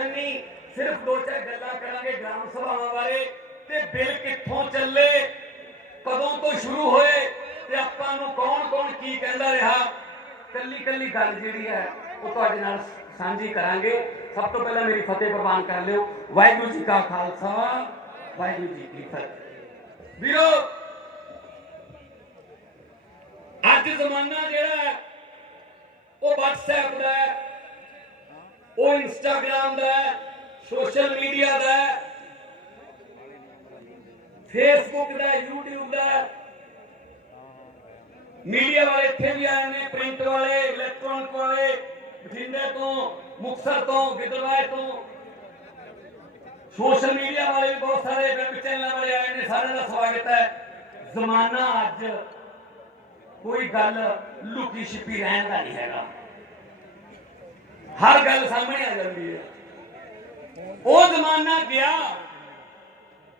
Session नहीं, सिर्फ 2-4 गल्लां करांगे ग्राम सभावां बारे ते बिल कित्थों चले, कदों तो शुरू होए ते आपां नूं कौन की कहंदा रहा। कल्ली कल्ली गल जिहड़ी है वो तुहाडे नाल सांझी करांगे। सब तो पहला मेरी फतेह प्रवान कर लिओ। वाहिगुरू जी का खालसा, वाहिगुरू जी की फतेह। वीरो अज जमाना जिहड़ा है वो व्हाट्सएप दा है, वो इंस्टाग्राम दा है, सोशल मीडिया दा है, फेसबुक दा, यूट्यूब दा है। मीडिया वाले इत्थे भी आए ने, प्रिंट वाले, इलैक्ट्रॉनिक वाले, बठिंडे तो, मुक्तसर तो, गिदड़बाह तो, सोशल मीडिया वाले भी बहुत सारे वेब चैनल वाले आए ने। सारे का स्वागत है। जमाना अज कोई गल लुकी छिपी रहन का नहीं है, हर गल सामने आ जाती है। वो जमाना गया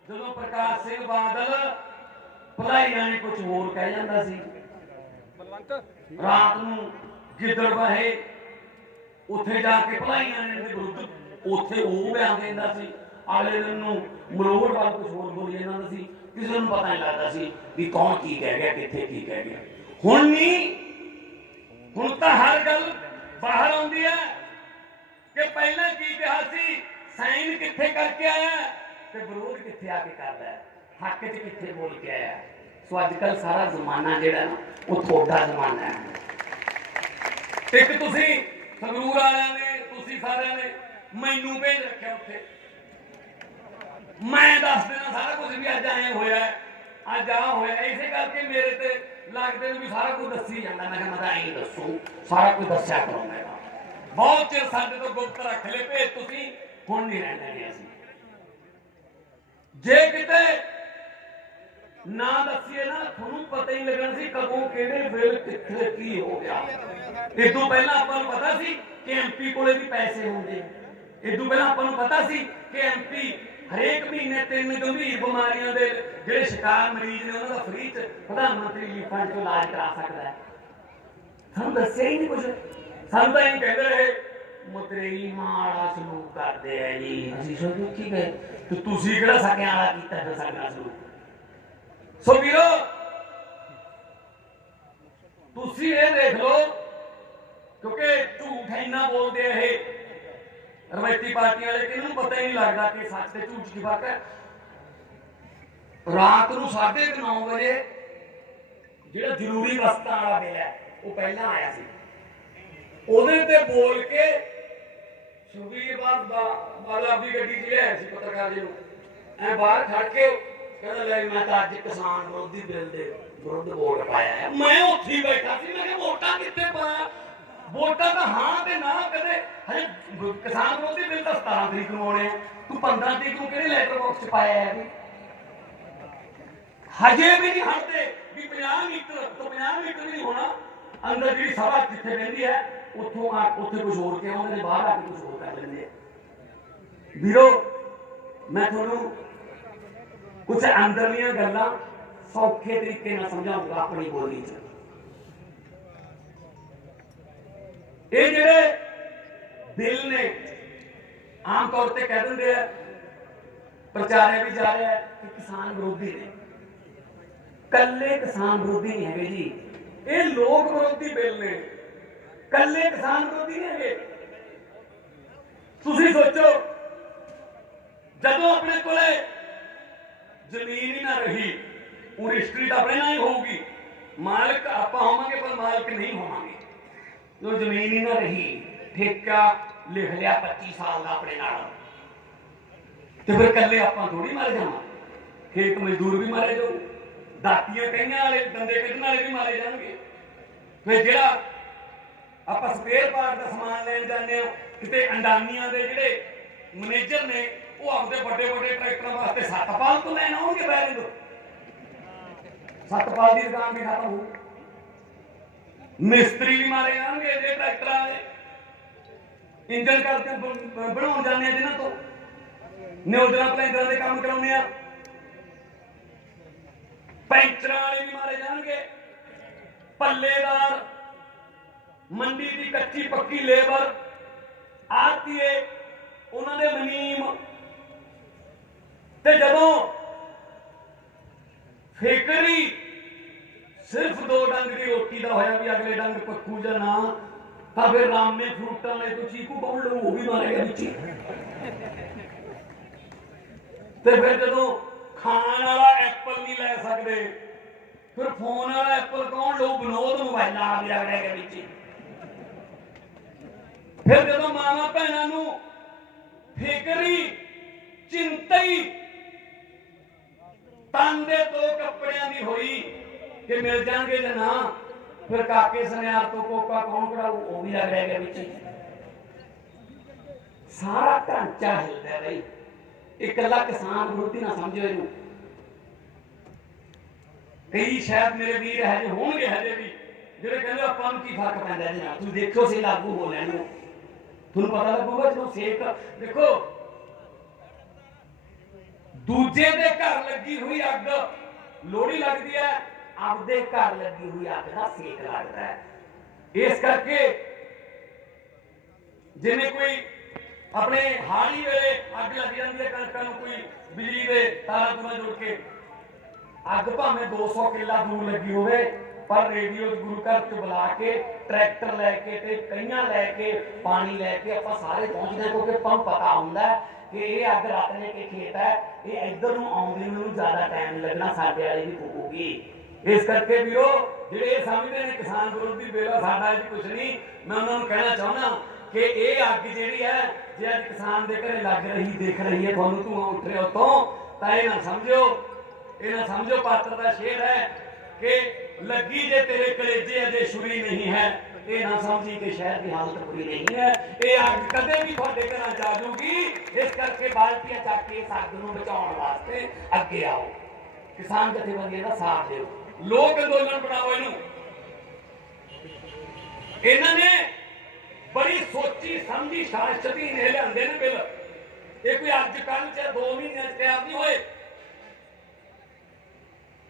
जो प्रकाश सिंह बादल भलाइयां ने कुछ होर कह जाता सी, रात नूं गिदड़बाहे उत्थे जाके भलाइयां ने विरुद्ध उत्थे वो बयान देंदा सी, अगले दिन नूं मलोड़ वाल कुछ होर बोली जांदा सी, किसी नूं पता नहीं लगता सी भी कौन की कह गया, कित्थे की कह गया। हुण नहीं, हुण तां हर गल बाहर आउंदी है कि पहले की कहा सी, साइन कित्थे करके आया ते विरोध कित्थे आके करदा है, हक च कित्थे बोल के आया। सो अजकल सारा जमाना जिहड़ा ना वो थोड़ा जमाना है। एक तुसी संगरूर वालियां ने, तुसी सारियां ने मैनू भेज रखिया उत्थे, मैं दस देना सारा कुछ भी अज आए होया, अज आ होया। इसे करके मेरे ते लगदे भी सारा कुछ दसी जांदा। मैं कहा मैं आई दसू, सारा कुछ दस्या करूं। मैं बहुत चिर साडे तो गुप्त रख ले भेज, तुसी हुण नहीं रहण देणे असीं। जे किते ना दसीए ना, तुहानूं पता ही लगना सी कदों किहड़े बिल कित्थे की हो गया। इदों पहला आपां नूं पता सी कि एमपी कोले भी पैसे होंदे, इदों पहला आपां नूं पता सी कि एमपी हरेक महीने 3 गंभीर बीमारियों के जिहड़े शिकार मरीज ने उन्हां दा फ्री च प्रधानमंत्री रिलीफ फंड चों इलाज करा सकदा है। सानूं दस्सिया ही नहीं कुछ। सानूं तां इह कहंदे रहे मतरेई माड़ा सलूक करदे है जी। असीं सोचो ठीक है ते तुसीं किहड़ा सकियां वाला कीता फिर साडे नाल सलूक। सो वीरो तुसीं इह देख लो, क्योंकि झूठ इन्ना बोलदे है रवायती पार्टियां वाले, इन्होंने पता ही नहीं लगता कि सच ते झूठ की फर्क है। रात को 9:30 बजे जो जरूरी वस्तां वाला बिल है वो पहला आया सी, ਉਹਦੇ ਤੇ बोल के सुखबीर बादल अपनी गड्डी च लिया सी पत्रकार जी ऐ बाहर खड़ के कहता ले मैं तो अज किसान विरोधी बिल के विरुद्ध वोट पाया है। मैं उत्थे ही बैठा सी, मैं वोटां कित्थे पाया, वोटां तो हाँ ते ना कदे हजे किसान विरोधी बिल तो 17 तरीक नूं आउणे, तू 15 तरीक नूं किहड़े लैटर बॉक्स च पाया है? हजे भी नहीं हटते भी 50 मीटर तो 50 मीटर भी नहीं होना अंदर जी सभा जिथे रही है उतों उत्थे कुछ होर के आउंदे ने, बाहर आके कुछ होर कर लेंदे। वीरो मैं तुहानूं कुछ अंदरलियां गल्लां सौखे तरीके नाल समझाऊंगा अपनी बोली च। ये जिहड़े बिल ने आम तौर पर कह दिंदे आ, प्रचारिया भी जा रहा है कि किसान विरोधी ने। कल्ले किसान विरोधी नहीं है जी, ये लोक विरोधी बिल ने, कल्ले किसान विरोधी नहीं है। तुसीं सोचो जदों अपने कोले जमीन ही ना रही, रजिस्ट्री तो अपने ना ही होगी, मालिक आपां होवांगे पर मालिक नहीं होवांगे। जो जमीन ही ना रही, ठेका लिख लिया 25 साल का अपने नाल, तो फिर कल्ले आपां थोड़ी मर जावां, खेत मजदूर भी मारे जाओ, दातियां कईयां वाले दंदे कड्ढण वाले भी मारे जाणगे। फिर जिहड़ा आपां स्पेयर पार्ट का समान लैण जांदे आ, किते अंडानियां दे जिहड़े मैनेजर ने वो आपदे बड़े बड़े ट्रैक्टरां वास्ते सतपाल तो लैण आउणगे बैरे तो, सतपाल की दुकान भी खत्म हो, मिस्त्री भी मारे जाएंगे जे ट्रैक्टर वाले, इंजन करके बनाउण जांदे जिन्हां तो न्यूजरां प्लेंजरां दे काम कराउने आ, पैंचर वाले भी मारे जाएंगे, पल्लेदार, मंडी की कच्ची पक्की लेबर, आरतीए उन्होंने ਫਿਕਰ ਹੀ सिर्फ 2 डंग की रोटी का होया भी अगले डंग पक्कू या ना, तो फिर रामे फ्रूटा ने तो चीकू कौन लो वो भी मारेगा बिच। तो फिर जो खाण वाला एप्पल नहीं लै सकते, फिर फोन वाला एप्पल कौन लो, विनोद मोबाइल आ भी रगड़ेगा बिच। फिर जो मावा भैनों फिक्र ही चिंता ही तन दे 2 कपड़ियां की हुई कि मिल जाएंगे या ना, फिर काके सुनियार तो कोका कौन कढ़ाऊ वो भी लग रहा है। सारा ढांचा हिलता है। इकला किसान विरोधी ना समझो इनू। कई शायद मेरे वीर है जो होंगे हजे भी जो कहते अपन की फर्क पैंदा है, तुम देखो से लागू हो लैन, तुम पता लगूगा जो सेक देखो दूजे दे घर लगी हुई अग लोहड़ी लगती है, आपदे घर लगी हुई अग का सेक लगता है। इस करके जिन्हें कोई अपने हाड़ी वेले अग लग जाती है कणकां नूं, कोई बिजली के तारां तूरां जुड़ के अग भावें 200 किला दूर लगी होवे, पर रेडियो गुरु घर च बुला के ट्रैक्टर लैके ते कईयां लैके पानी लैके आपां सारे पहुंचते हैं, क्योंकि आपां पता हुंदा है कि ये अग रतने के खेत है, ये इधर नूं आउंदे नूं ज्यादा टाइम लगना, साडे वाली भी फूकूगी। इस करके भी वो जिहड़े समझते हैं किसान विरोधी बिल साडा कुछ नहीं, मैं उन्होंने कहना चाहना कि ये अग जिहड़ी है जे अज किसान के घरे लग रही दिख रही है, तुहानूं धुआं उठ रहा उतों, तो ये ना समझो पात्र का शेर है कि लगी जे तेरे कलेजे अजे छुरी नहीं है, ये ना समझी कि शहर की हालत बुरी नहीं है, ये अग कदे भी तुहाडे घरां च आ जाऊगी। इस करके बाल्टियां चक के इस अग नूं बचाउण वास्ते अगे आओ, किसान जथेबंदियां दा साथ दिओ, लोक अंदोलन बनाओ। इन्होंने बड़ी सोची समझी शासती ने लियाते ने बिल, ये कोई अज कल च 2 महीने तैयार नहीं होए।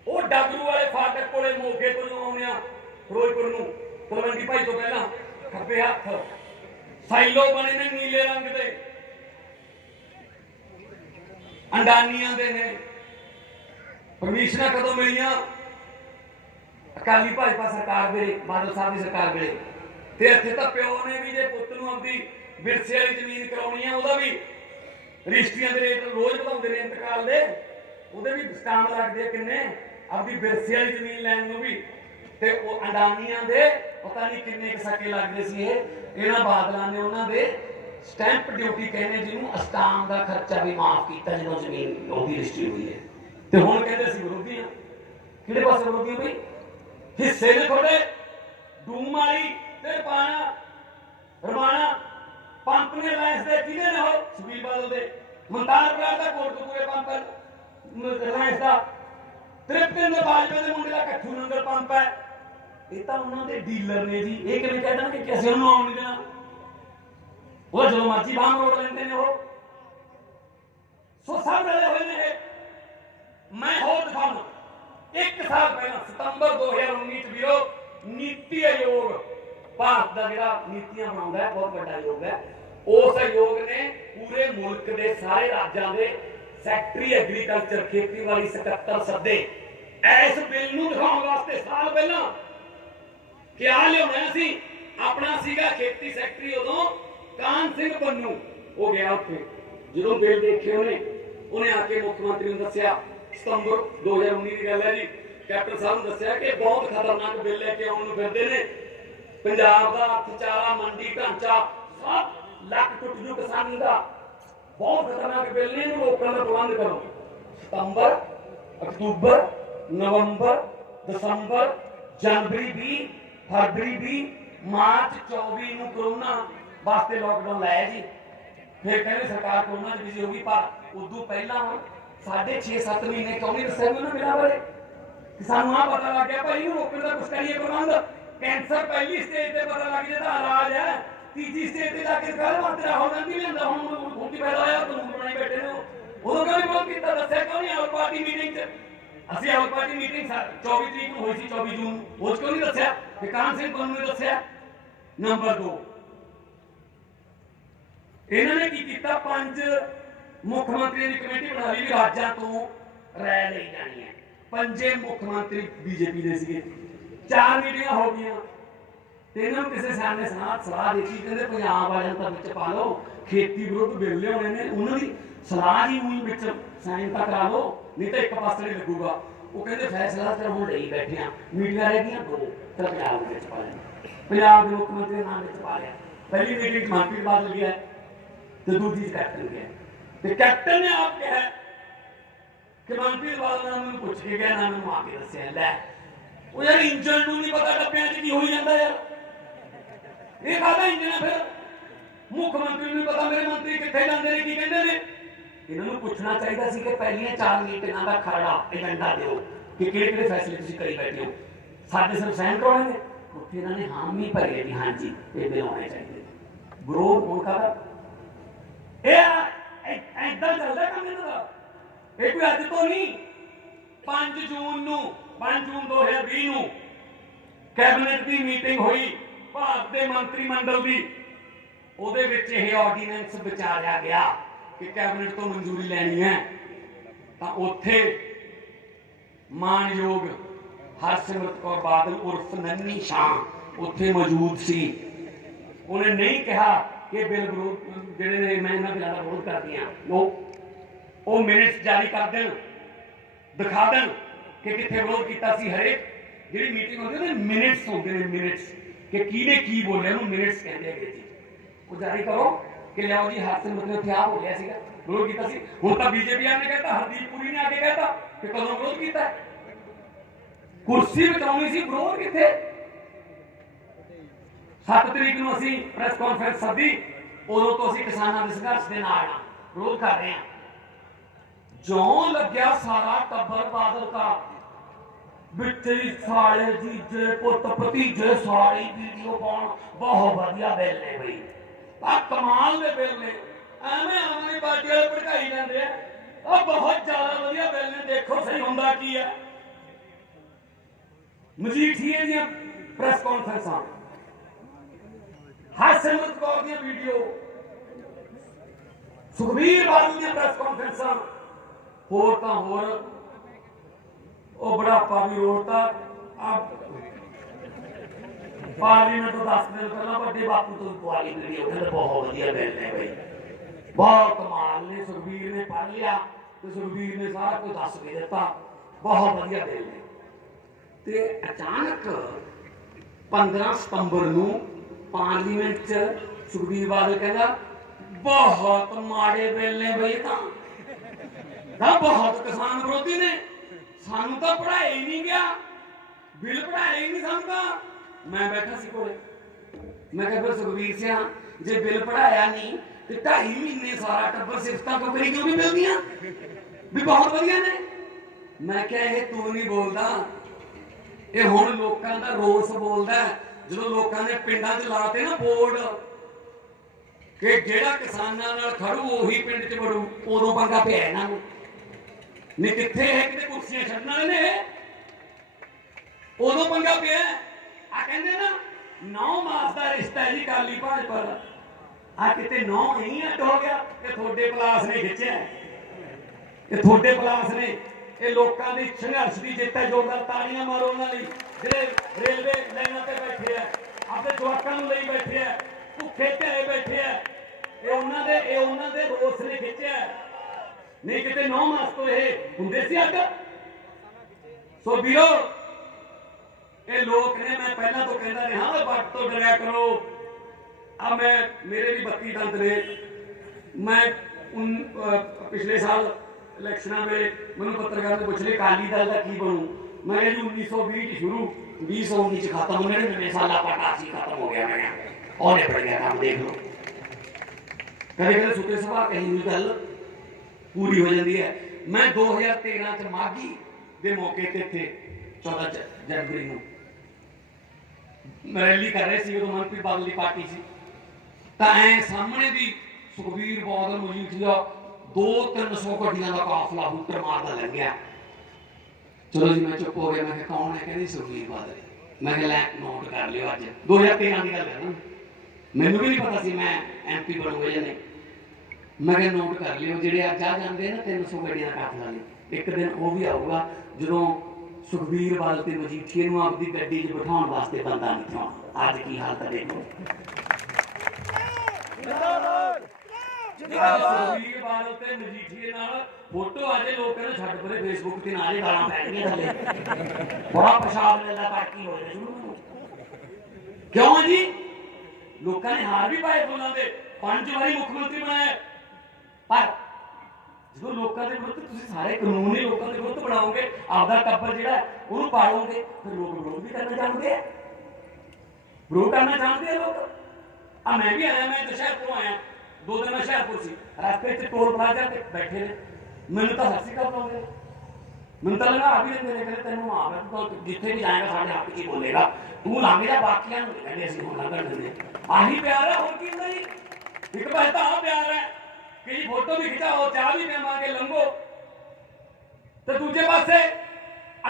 वो डगरू वाले फाटक कोले मोगे तो आने फिरोजपुर नूं तलवंडी भाई तो पहला खब्बे हथ साइलो बने ने नीले रंग के अंडानिया दे ने, परमिशना कदों मिलियां अकाली भाजपा सरकार वेले, बादल साहब की सरकार वेले, ते इत्थे तां प्यो ने भी जे पुत्त नूं अपनी विरसे वाली जमीन कराउणी है, उहदा भी रजिस्ट्रियां दे रेट रोज वधाउंदे ने इंतकाल दे, उहदे भी स्टाम लगदे किन्ने अपनी विरसे वाली जमीन लैण नूं भी, ते ओह अडानियां दे पता नहीं किन्ने सके लगदे सी। इन्हां बादलां ने उन्हां दे स्टैंप ड्यूटी कहने जिन्होंने अस्टाम का खर्चा भी माफ किया जो जमीन ओही रजिस्ट्री हुई है, तो हुण कहते सी विरोधी हाँ, किहड़े पासे विरोधी बई हिस्से ने थोड़े डूम वाली ते रमाना पंप ने लाइस दे किहदे ने हो सुखबीर बादल दे, मुमताज बराड़ दा कोटकपूरे पंप लाइस दा, तृप्तिंदर बाजवा दे मुंडे दा कट्ठू नंगर पंप है, ये तो उन्होंने डीलर ने जी, ये किवें कह देना कि किसी नूं आउण नहीं देना, वो जो मर्जी बांग रोड लेंदे ने, सो सब रले हुए ने। मैं होर दिखाऊं 1 साल पहला सितंबर 2019 बीरो नीति आयोग भारत का जिहड़ा नीतियां बनाउंदा है बहुत बड़ा योग है, उस आयोग ने पूरे मुल्क के सारे राज्यों के सैकटरी एग्रीकल्चर खेतीबाड़ी सकत्तर सदे इस बिल नूं दिखाउण वास्ते साल पहला क्या लिया सी अपना सीगा खेती सैकटरी उदों कान सिंह पन्नू हो गया उत्थे, जो बिल देखे उन्हें आके मुख्यमंत्री ने दस्या सितंबर 2019 की गल है जी, कैप्टन साहब ने दस्या कि बहुत खतरनाक बिल लेके आउण फिरदे ने, पंजाब का अर्थचारा मंडी ढांचा सब लक टुट जू किसानी का, बहुत खतरनाक बिल ने, रोकने का प्रबंध करो। सितंबर अक्तूबर नवंबर दिसंबर जनवरी भी फरवरी भी मार्च 24 ਨੂੰ कोरोना वास्ते लॉकडाउन लाया जी, फिर कहते सरकार कोरोना च बिजी होगी, पर उदू पहला 6.5-7 महीने क्यों नहीं दस्या उन्होंने बिना बारे कि सानू आ पता लग गया भाई रोकने का कुछ करिए प्रबंध, कैंसर पहली स्टेज पे पता लग जाता इलाज है, तीजी स्टेज पे जाके कर मात्र राहुल गांधी लेंदा हुण की पैदा होया कानून बनाए बैठे ने, उदों क्यों नहीं बोल कीता दस्या क्यों नहीं आल पार्टी मीटिंग च, ਅਸੀਂ ਆਲ ਪਾਰਟੀ ਮੀਟਿੰਗ 24 ਤਰੀਕ ਨੂੰ ਹੋਈ ਸੀ 24 ਜੂਨ, ਉਸ ਕਿਉਂ ਨਹੀਂ ਦੱਸਿਆ ਕਿ ਕਾਨ ਸਿੰਘ ਪੰਨੂ ਨੇ ਦੱਸਿਆ। ਨੰਬਰ 2 ਇਹਨਾਂ ਨੇ ਕੀ ਕੀਤਾ, 5 ਮੁੱਖ ਮੰਤਰੀਆਂ ਦੀ ਕਮੇਟੀ ਬਣਾ ਲਈ ਵੀ ਰਾਜਾਂ ਤੋਂ ਰਾਏ ਲਈ ਜਾਣੀ ਹੈ, पंजे मुख मंत्री बीजेपी के सीगे 4 मीटिंगां हो गई ते इन्हां नूं किसी साहब ने सलाह दी कहते पंजाब वालियां तां विच पा लो खेती विरुद्ध बिल लिआउणे ने उन्हां दी सलाह ही मूल विच साइन तां करा लो नहीं तो एक पासे नहीं लगूगा वो कहते फैसला तो हम ले बैठे हैं मीटिंगां रह गई 2 तो पंजाब के पा लिया पंजाब के मुख्यमंत्री के नाम पा लिया पहली मीटिंग मनप्रीत बादल गया तो दूसरी कैप्टन गया तो कैप्टन ने आप कहा कि मनप्रीत बादल ने मैंने पूछ के गया ना मैंने आके दसिया लै वो यार इंजन नूं नहीं पता डब्बियां च की होई जांदा यार ये काहदा इंजन है फिर मुख्यमंत्री नूं पता मेरे मंत्री कित्थे जांदे ने की कहंदे ने इन्होंने पूछना चाहिए सी कि पहलियां 4 मीटिंगां का खरड़ा एजेंडा दिओ कि किहड़े फैसले तुसीं करी बैठे हो साडे सिर्फ साइन करवाने उत्थे इन्होंने हामी भरे भी हाँ जी ये बिल आने चाहिए विरोध होण का इदां चलदा काम इन्हां दा ये कोई अज तो नहीं 5 जून 2020 नूं कैबिनेट की मीटिंग हुई भारत के मंत्रिमंडल की ਉਹਦੇ ਵਿੱਚ ਇਹ ਆਰਡੀਨੈਂਸ ਵਿਚਾਰਿਆ ਗਿਆ कि कैबिनेट तो मंजूरी लैनी है तो उत्थे मानयोग हरसिमरत कौर बादल उर्फ नन्नी शाह उत्थे मौजूद सी उन्हें नहीं कहा कि बिल विरोध जिहड़े ने मैं इन्हां बिलों दा विरोध करदी हां वो मिनट्स जारी कर देन दिखा देन कि कित्थे विरोध कीता सी हरेक जिहड़ी मीटिंग होंदी ने मिनट्स होंदे ने मिनट्स कि किहने की बोलिया उहनूं मिनट्स कहंदे हैगे जी वो जारी करो कि लियाओ जी हरसिमरत ने उत्थे आ बोलिया सीगा विरोध कीता सी हुण तां बीजेपी ने कहता हरदीप पुरी ने आके कहता कि कदों विरोध कीता कुर्सी बचाउणी सी विरोध कित्थे 7 तरीक नूं असीं प्रेस कॉन्फ्रेंस सदी उदों तो असीं किसानां दे संघर्ष दे नाल विरोध कर रहे हैं जो लग्या सारा टब्बर बादल का बिच्चे साले जीजे पुत भतीजे सारी वीडियो पाउण बहुत वधिया बिल ने बई कमाल दे बिल ने एवें आमनी पार्टी वाले भड़काई जाते हैं बहुत ज्यादा वधिया बिल ने देखो सही हुंदा की है मजीठीए दी प्रेस कॉन्फ्रेंसां हरसिमरत कौर दी वीडियो सुखबीर बादल दी प्रेस कॉन्फ्रेंसां होर तां होर ओ बुढ़ापा भी रोता अब पार्लीमेंट तो 10 दिन पहला बड़े बापू तो वाली वीडियो कहते बहुत वधिया बिल ने भाई बहुत कमाल ने सुखबीर ने पढ़ लिया तो सुखबीर ने सारा कुछ दस भी दिता बहुत वधिया बिल ने ते अचानक 15 सितंबर नूं पार्लीमेंट च सुखबीर बादल कहता बहुत माड़े बिल ने भाई तां बहुत किसान विरोधी ने सानू तो पढ़ाया ही नहीं गया बिल पढ़ाया ही नहीं सानू तां मैं बैठा सी कोले मैं कहा फिर सुखबीर सिंह जे बिल पढ़ाया नहीं तो 2.5 महीने सारा टब्बर सिफतां क्यों करी क्यों भी मिलदियां भी बहुत वधिया ने मैं क्या ये तू नहीं बोलदा ये हुण लोकां दा रोस बोलदा जो लोकां ने पिंडां च लाते ना बोर्ड कि जेड़ा किसानां नाल खड़ू ओही पिंड च वड़ू उदों पंगा पिया इन्हां नूं नहीं कित्थे है किते कुर्सियां छड्डण वाले ने उदों पंगा पिया आ कहंदे ना 9 मास का रिश्ता है जी काली भाजपा का आ किते 9 नहीं अट हो गया कि थोड़े पलास ने खिंचा ये थोड़े पलास ने ये लोगों की संघर्ष की जित है जोरदार तालियां मारो उन्होंने जो रेलवे लाइनों पर बैठे है अपने जवाकों ले बैठे है भुखे ध्याए बैठे है ये उन्होंने रोस ने खिंचा नहीं किते 9 मास तो ये होंगे सी अग सो वीरो ये लोग ने मैं पहला तो कहता रहा वक्त तो डरिया करो अब मैं मेरे भी 32 दंद ने मैं पिछले साल इलेक्शन में मैं पत्रकार ने पूछ लिया अकाली दल का की बनू मैं जी 1920 शुरू 2019 खत्म 99 साल पटासी खत्म हो गया मैं और बढ़ गया काम देख लो कभी कभी सुते सभा कहीं भी गल पूरी हो जाती है मैं 2013 च माघी के मौके ते थे 14 जनवरी को रैली कर रहे थे उदों मनप्रीत बादल की पार्टी सी तां ऐ सामने भी सुखबीर बादल मजीठिया 200-300 गड्डियां का काफला हुट्टर मारदा लंघिया चलो जी मैं चुप हो गया मैं कौन है कहती सुखबीर बादल मैं लै नोट कर लियो अज 2013 की गल है ना मैनू भी नहीं पता सी मैं MP बनूंगा या नहीं मैं क्या नोट कर लियो ਜਿਹੜੇ ਅੱਜ ਆ ਜਾਂਦੇ ਨਾ 300 ਗੱਡੀਆਂ ਕਾਫਲਾ ਲਈ ਇੱਕ ਦਿਨ ਉਹ ਵੀ ਆਊਗਾ ਜਦੋਂ ਸੁਖਬੀਰ ਬਾਦਲ ਤੇ ਮਜੀਠੀਏ ਨੂੰ ਆਪਦੀ ਗੱਡੀ 'ਚ ਬਿਠਾਉਣ ਵਾਸਤੇ ਬੰਦਾ ਨਹੀਂ ਚਾਹੁੰਦਾ। ਅੱਜ ਕੀ ਹਾਲਤ ਦੇਖੋ। ਸੁਖਬੀਰ ਬਾਦਲ ਤੇ ਮਜੀਠੀਏ ਨਾਲ फोटो आजे लोग कहते छड़ परे फेसबुक ते नाले गालां पैणगीआं थल्ले बड़ा पेशाब लेंदा पार्टी हो जाए शुरू क्यों जी लोकां ने हार भी पाए फुल्लां दे 5 वारी मुख्यमंत्री बनाया पर जो लोकां दे विरुद्ध तुसीं सारे कानून ही लोकां दे विरुद्ध बनाओगे आपदा टब्बर जिहड़ा ओनूं पालोगे फिर लोग विरोध भी करना चाहते हैं विरोध करना चाहते हैं लोग। आ मैं भी आया मैं शहरपुर आया 2 दिन मैं शहरपुर सी रास्ते च टोल प्लाजा ते बैठे ने मैंने तो हसी कर दोगे मैं तो लगा अभी मेरे तेन मार तो जिथे भी जाएगा साढ़े हाथ की बोलेगा तू लागे बाकिया आही प्यार है और की नहीं एक बहता प्यार है कि फोटो भी खिंचाओ चाह भी पिवांगे लंघो तो दूजे पासे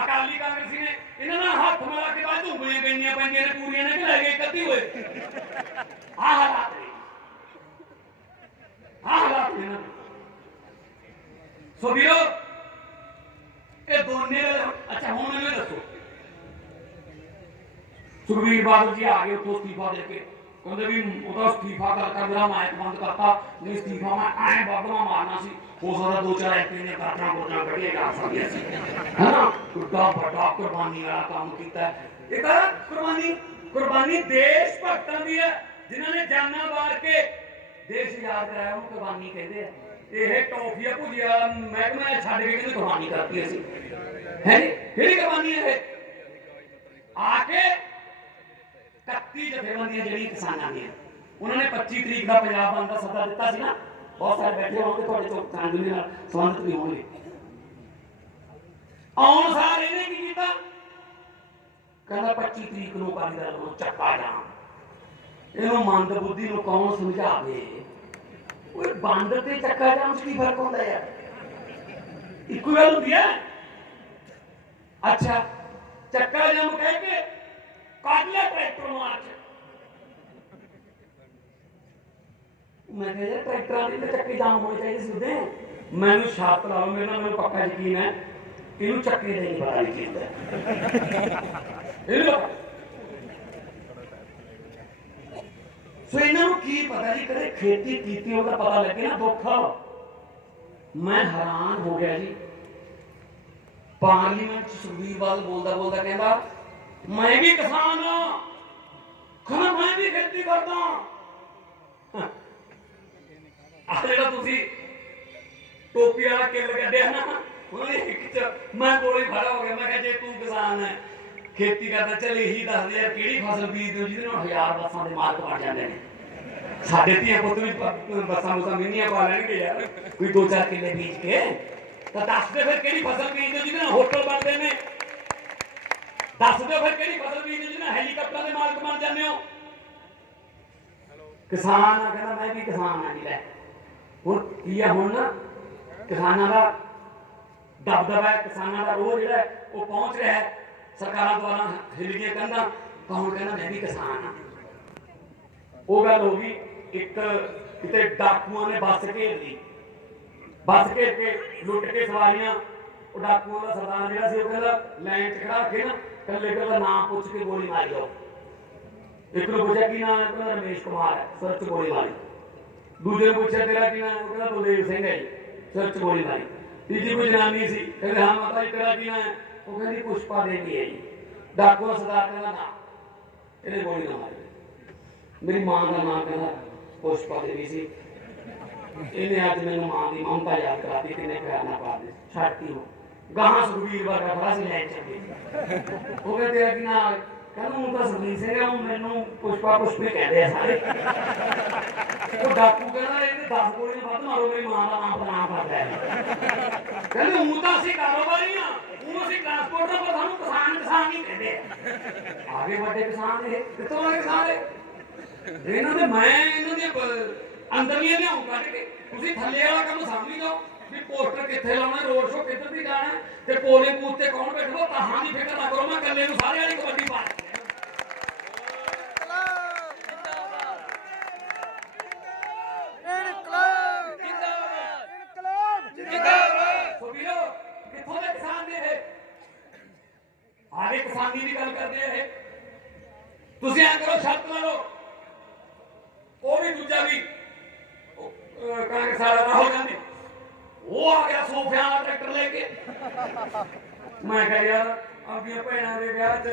अकाली कांग्रेसी ने इन्होंने हाथ मिला के बाद उंगलियां गिननियां पैंदियां ने पूरियां ने कि लै गए कद्दी हुए आ हालात सो वीरो ये दोने अच्छा हुण मैनूं दसो सुखबीर बादल जी आ गए उतो इस्तीफा देके कहते भी ओदा इस्तीफा कर मेरा माइक बंद करता नहीं इस्तीफा मैं ऐ बदमा मारना सी हो सकता 2-4 एमपी ने करना बोलना कटिए कर सकते सी है ना टुटा बड़ा कुर्बानी वाला काम किया ये कर कुर्बानी देश भक्तां दी है जिन्होंने जाना वार के देश याद कराया उन्होंने कुर्बानी कहते हैं ये टॉफिया भुजिया महकमा छड़ के कहते कुर्बानी करती है केड़ी कुर्बानी है आके 31 जथेबंदियां जड़ी किसानां दी उन्होंने 25 तरीक का पंजाब बंद का सद्दा दिता सी ना बहुत सारे बैठे होंगे थोड़े तो कानूनी नाल संबंधित भी होंगे आउण सार इहने की कीता कहंदा 25 तरीक नूं अकाली दल नूं चक्का जाम इहनूं मंद बुद्धि नूं कौन समझावे ओए बंद ते चक्का जाम च की फर्क होंदा यार इक्को गल हुंदी है अच्छा चक्का जाम कह के काट लिया ट्रैक्टर मार के मैं कह यार ट्रैक्टर के चक्के जाम होने चाहिए सीधे मैनू शर्त ला लो मेरा मैनू पक्का यकीन है इनू चक्के नहीं पता नहीं चलता सो इन्हों की पता जी कदे खेती की ओदा पता लगे ना दुख मैं हैरान हो गया जी पार्लीमेंट सुखबीर बादल बोलता बोलता कहता मैं भी किसान हाँ कहना मैं भी खेती करता टोपी वाला किल कढ़िया ना मैं कोल खड़ा हो गया मैं जे तू किसान है खेती करता चल यही दस दे यार केड़ी फसल बीज दो जिहदे नाल 1000 बसां दे मार्क बन जांदे ने साडे धीआं पुत्त भी बसां बसां मिन्नियां पा लैणगे यार कोई 2-4 किले बीज के तो दस दे फिर केड़ी फसल बीज दो जिहदे नाल होटल बनदे ने दस दो फिर केड़ी फसल बीज दो जिहदे नाल हैलीकाप्टर दे मालिक बन जांदे हो किसान कहना मैं भी किसान हाँ जी लै हुण की है हुण ना किसानां दा दबदबा है किसानां दा रोह जिहड़ा वो पहुंच रहा है सरकारां द्वारा हिलदियां कंधां कौन कहना मैं भी किसान हाँ वो गल हो गई एक किते डाकुआं ने बस घेर ली बस घेर के लुट के सवारियां वो डाकुआं दा सरदार जिहड़ा सी वो कहंदा लाइन च खड़ा के ना कल्ले कल्ला नाम पुछ के गोली मारी जाओ एक ने पूछा कि नाम है रमेश कुमार है सिर च गोली मारी दूजे ने पूछा तेरा की नाम है कहंदा बलदेव सिंह है सिर च गोली मारी तीजी कोई जनानी सी कहंदे हां माता जी तेरा की नाम है वो कहंदी पुष्पा देवी है जी डाकू दा सरदार कहंदा ना इहने गोली ना मारी मेरी मां का नाम कहंदा पुष्पा देवी सी इन्हें अज मैनूं मां की ममता याद कराती किन्ने प्यार ना पा दे छाती हो गाहां सुखबीर वर्गा खड़ा सी लाइन च वो कहंदे तेरा की नाम कहना हूं तो सुखबीर सिंह है मैनू पुष्पा पुष्पे कहते हैं सारे वो डाकू कहना इन्हें 10 गोलियां वध मारो मेरी मां का नाम बदनाम करता है कहते हूं तो असं कारोबारी हाँ हूं असं ट्रांसपोर्टर पर सानू किसान किसान ही कहते आगे बड़े किसान है कितों आगे किसान है इन्हों ने मैं इन्हों अंदरलियां लियाऊं कट के तुसीं थल्ले वाला काम समझ जाओ भी पोस्टर कित्थे लाउणा रोड शो किधर दी जाना ते पोलिंग बूथ ते कौन बैठा ताहां दी फिक्र ना करो मैं कल्ले नूं सारे वाली कबड्डी पा किसानी की गल करते हैं। तुसीं ऐ करो शर्त ला लो, वो भी दूजा भी कांग्रेस वाला राहुल गांधी वो आ गया सोफिया वाला ट्रैक्टर लेके। मैं कहा यार अपनी भैनों के ब्याह च,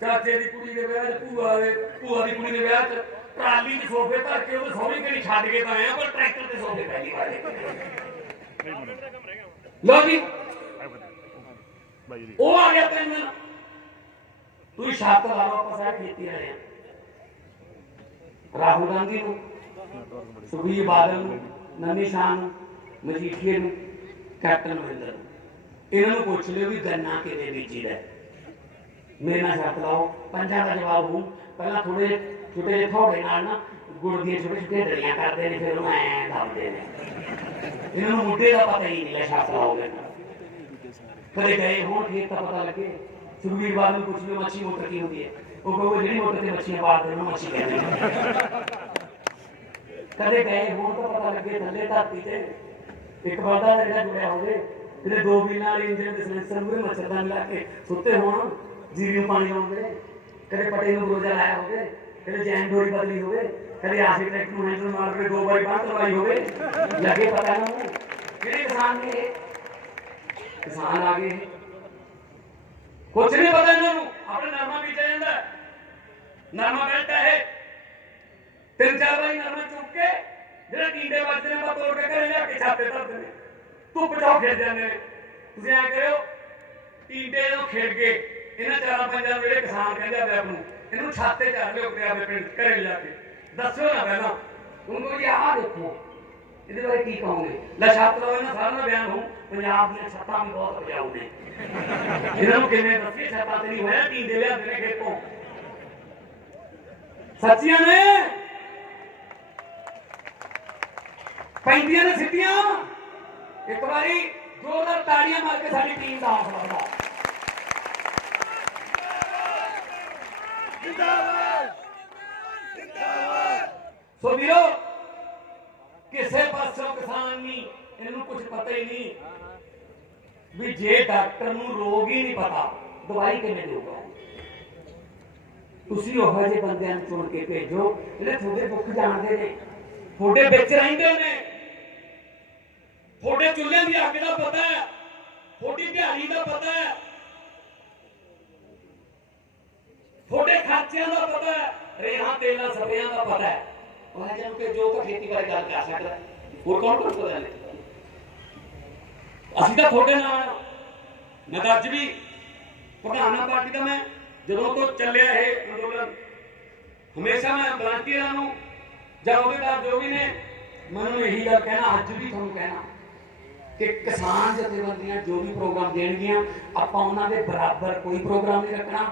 चाचे की कुड़ी के ब्याह च, भूआ की कुड़ी के ब्याह च ट्राली च सोफे धर के वो सौरी घड़ी छड्ड के तो आए पर ट्रैक्टर के सोफे पहली बार लो जी वो आ गया तीन दिन। तू शर्त ला लो आप सारे खेती वाले राहुल गांधी को, सुखबीर बादल, नन्ही शाह, मजीठिए, कैप्टन अमरिंदर, इन्होंने पूछ लियो भी गन्ना किवें बीजीदा है। मेरे नाल शर्त लाओ, पंजां दा जवाब हूं। पहला थोड़े छोटे ਜਿਹੇ थोड़े नाल ना गुड़ दी छोटे छोटे डलियां करते हैं, फिर ऐ दबदे ने। इन्होंने मुद्दे का पता ही नहीं है। शर्त लाओगे कदे गए हो खेत का पता लगे। सुखबीर बादल पूछ लियो मच्छी मोटर की होती है, वो कहो जी मोटर से मच्छियां पालते हैं मच्छी कहते हैं। कदे गए हो तो पता लगे थले धरती से एक बंदा जो जुड़िया हो जिन्हें 2 महीना इंजन के सिलेंसर में मच्छरदानी ला के सुते हो जीरी में पानी लाते, कदे पटे में रोजा लाया हो, कदे जैन डोरी बदली हो, कदे आशी ट्रैक्टर में हैंडल मार के 2 बार बांध करवाई हो, लगे पता ना कि किसान ने किसान आ गए कुछ नहीं पता इन्होंने। अपने नरमा बीचा जाता नरमा बैठा है 3-4 बारी नरमा चुक के जो टीडे बजते हैं तोड़ के घर लिया छाते धरते हैं, धुप चाओ खिड़ जाते हैं। तुम ऐ करो टीडे खिड़ के इन्हें 4-5 जो किसान कहते अपने आप इन्हों छाते चढ़ लियो अपने पिंड घर जाके दसो ना पहला उनको जी आ देखो ये बारे की कहोगे। ला छत लो इन्होंने सारा बयान हूँ पंजाब दी छत्तां भी बहुत उपजाऊ ने, इन्होंने किवें दसी छत्तां ते नहीं होया टीडे लियाते ने खेतों सच्चियां ने पैंदियां ने सिद्धियां। एक बारी जोरदार ताड़ियां मार के साडी टीम का हौसला बढ़ाओ। सो वीरो किसे पासों किसान नहीं इन्हों कुछ पता ही नहीं भी जे डॉक्टर नूं रोग ही नहीं पता दवाई किवें देगा। तुसीं ओह जे बंदियां नूं चुन के भेजो जिहड़े थोड़े दुख जानते ने, थोड़े विच रहिंदे ने, थोड़े चुल्हे की अग का पता है, थोड़ी दिहाड़ी का पता है, थोड़े खर्चियां का पता है, रेहां तेलां स्प्रेयां का पता है। कि जो तो खेती बारे गल कर सकता है होर कौन कर सकता है। असीं तां थोड़े नाल मैं तो अज भी प्रधान पार्टी का मैं जो तो चलिया है अंदोलन हमेशा मैं वलंटियरां नूं जां उहदेदार जो भी ने मैं यही गल कहना अज भी तुहानूं कहना कि किसान जथेबंदियां जो भी प्रोग्राम देणगियां आपां उन्हां दे बराबर कोई प्रोग्राम नहीं रखना।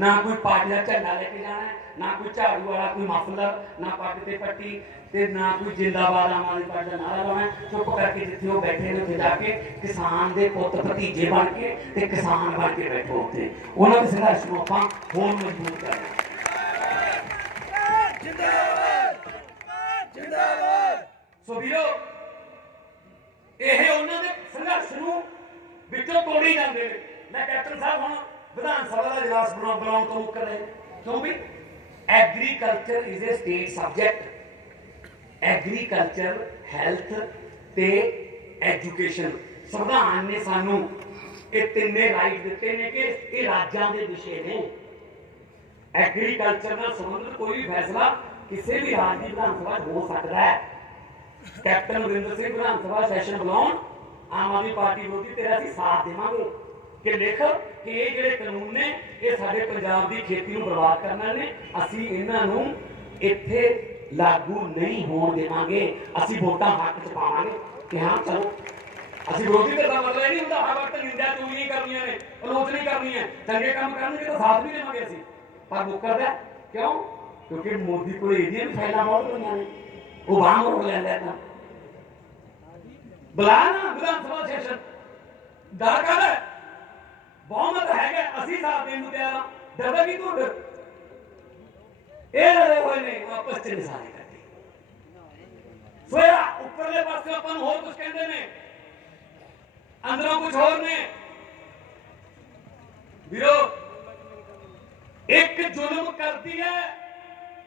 ना कोई पार्टी का झंडा लेके जाना है, ना कोई झाड़ू वाला कोई मफलर, ना पग ते पट्टी ते ना कोई जिंदाबाद आम आदमी पार्टी का नारा लाना है। चुप करके जिथे वो बैठे ने उत्थे जाके किसान के पुत भतीजे बन के ते किसान बन के बैठो उत्थे उन्हां दे संघर्ष नूं आपां होर मजबूत करना। सो वीरो ਇਹ ਉਹਨਾਂ ਦੇ ਸੰਘਰਸ਼ ਨੂੰ ਵਿੱਚੋਂ ਤੋੜੀ ਜਾਂਦੇ ਨੇ। ਮੈਂ ਕੈਪਟਨ ਸਾਹਿਬ ਹੁਣ ਵਿਧਾਨ ਸਭਾ ਦਾ ਇਜਲਾਸ ਬਣਾਉਣ ਤੋਂ ਮੁੱਕਰ ਰਹੇ ਕਿਉਂ ਵੀ agriculture is a state subject. Agriculture health ਤੇ ਐਜੂਕੇਸ਼ਨ ਸੰਵਿਧਾਨ ਨੇ ਸਾਨੂੰ ਇਹ ਤਿੰਨੇ ਰਾਈਟ ਦਿੱਤੇ ਨੇ ਕਿ ਇਹ ਰਾਜਾਂ ਦੇ ਵਿਸ਼ੇ ਨੇ। ਐਗਰੀਕਲਚਰ ਨਾਲ ਸੰਬੰਧਿਤ ਕੋਈ ਵੀ ਫੈਸਲਾ ਕਿਸੇ ਵੀ ਰਾਜ ਦੀ ਵਿਧਾਨ ਸਭਾ ਹੋ ਸਕਦਾ ਹੈ। कैप्टन अमरिंदर सिंह विधानसभा सैशन बुलाउण आम आदमी पार्टी विरोधी तेरा असीं साथ देवांगे कि लिख कि ये जिहड़े कानून ने ये साडे पंजाब दी खेती नूं बर्बाद करना ने असीं इन्हां नूं इत्थे लागू नहीं होण देवांगे। असीं वोटां हक च पावांगे कि हाँ चलो असीं विरोधी धिर दा मतलब ये नहीं हुंदा हर वक्त निंदा चुगली करनियां ने आलोचना करनी है चंगे काम करनगे तां साथ भी देवांगे असीं पर मुकरदा क्यों क्योंकि मोदी कोल इहदियां फाइलां बहुत होईयां ने वो बांग हो जाता बुला ना विधानसभा सैशन डर कर बहुमत है असी साथ देने को तैयार हाँ डरदा की तू फिर ये लड़े हुए ने आपस च निशाने करते फिर उपरले पासे अपन होर कुछ कहते ने अंदरों कुछ होर ने वीरो करती है,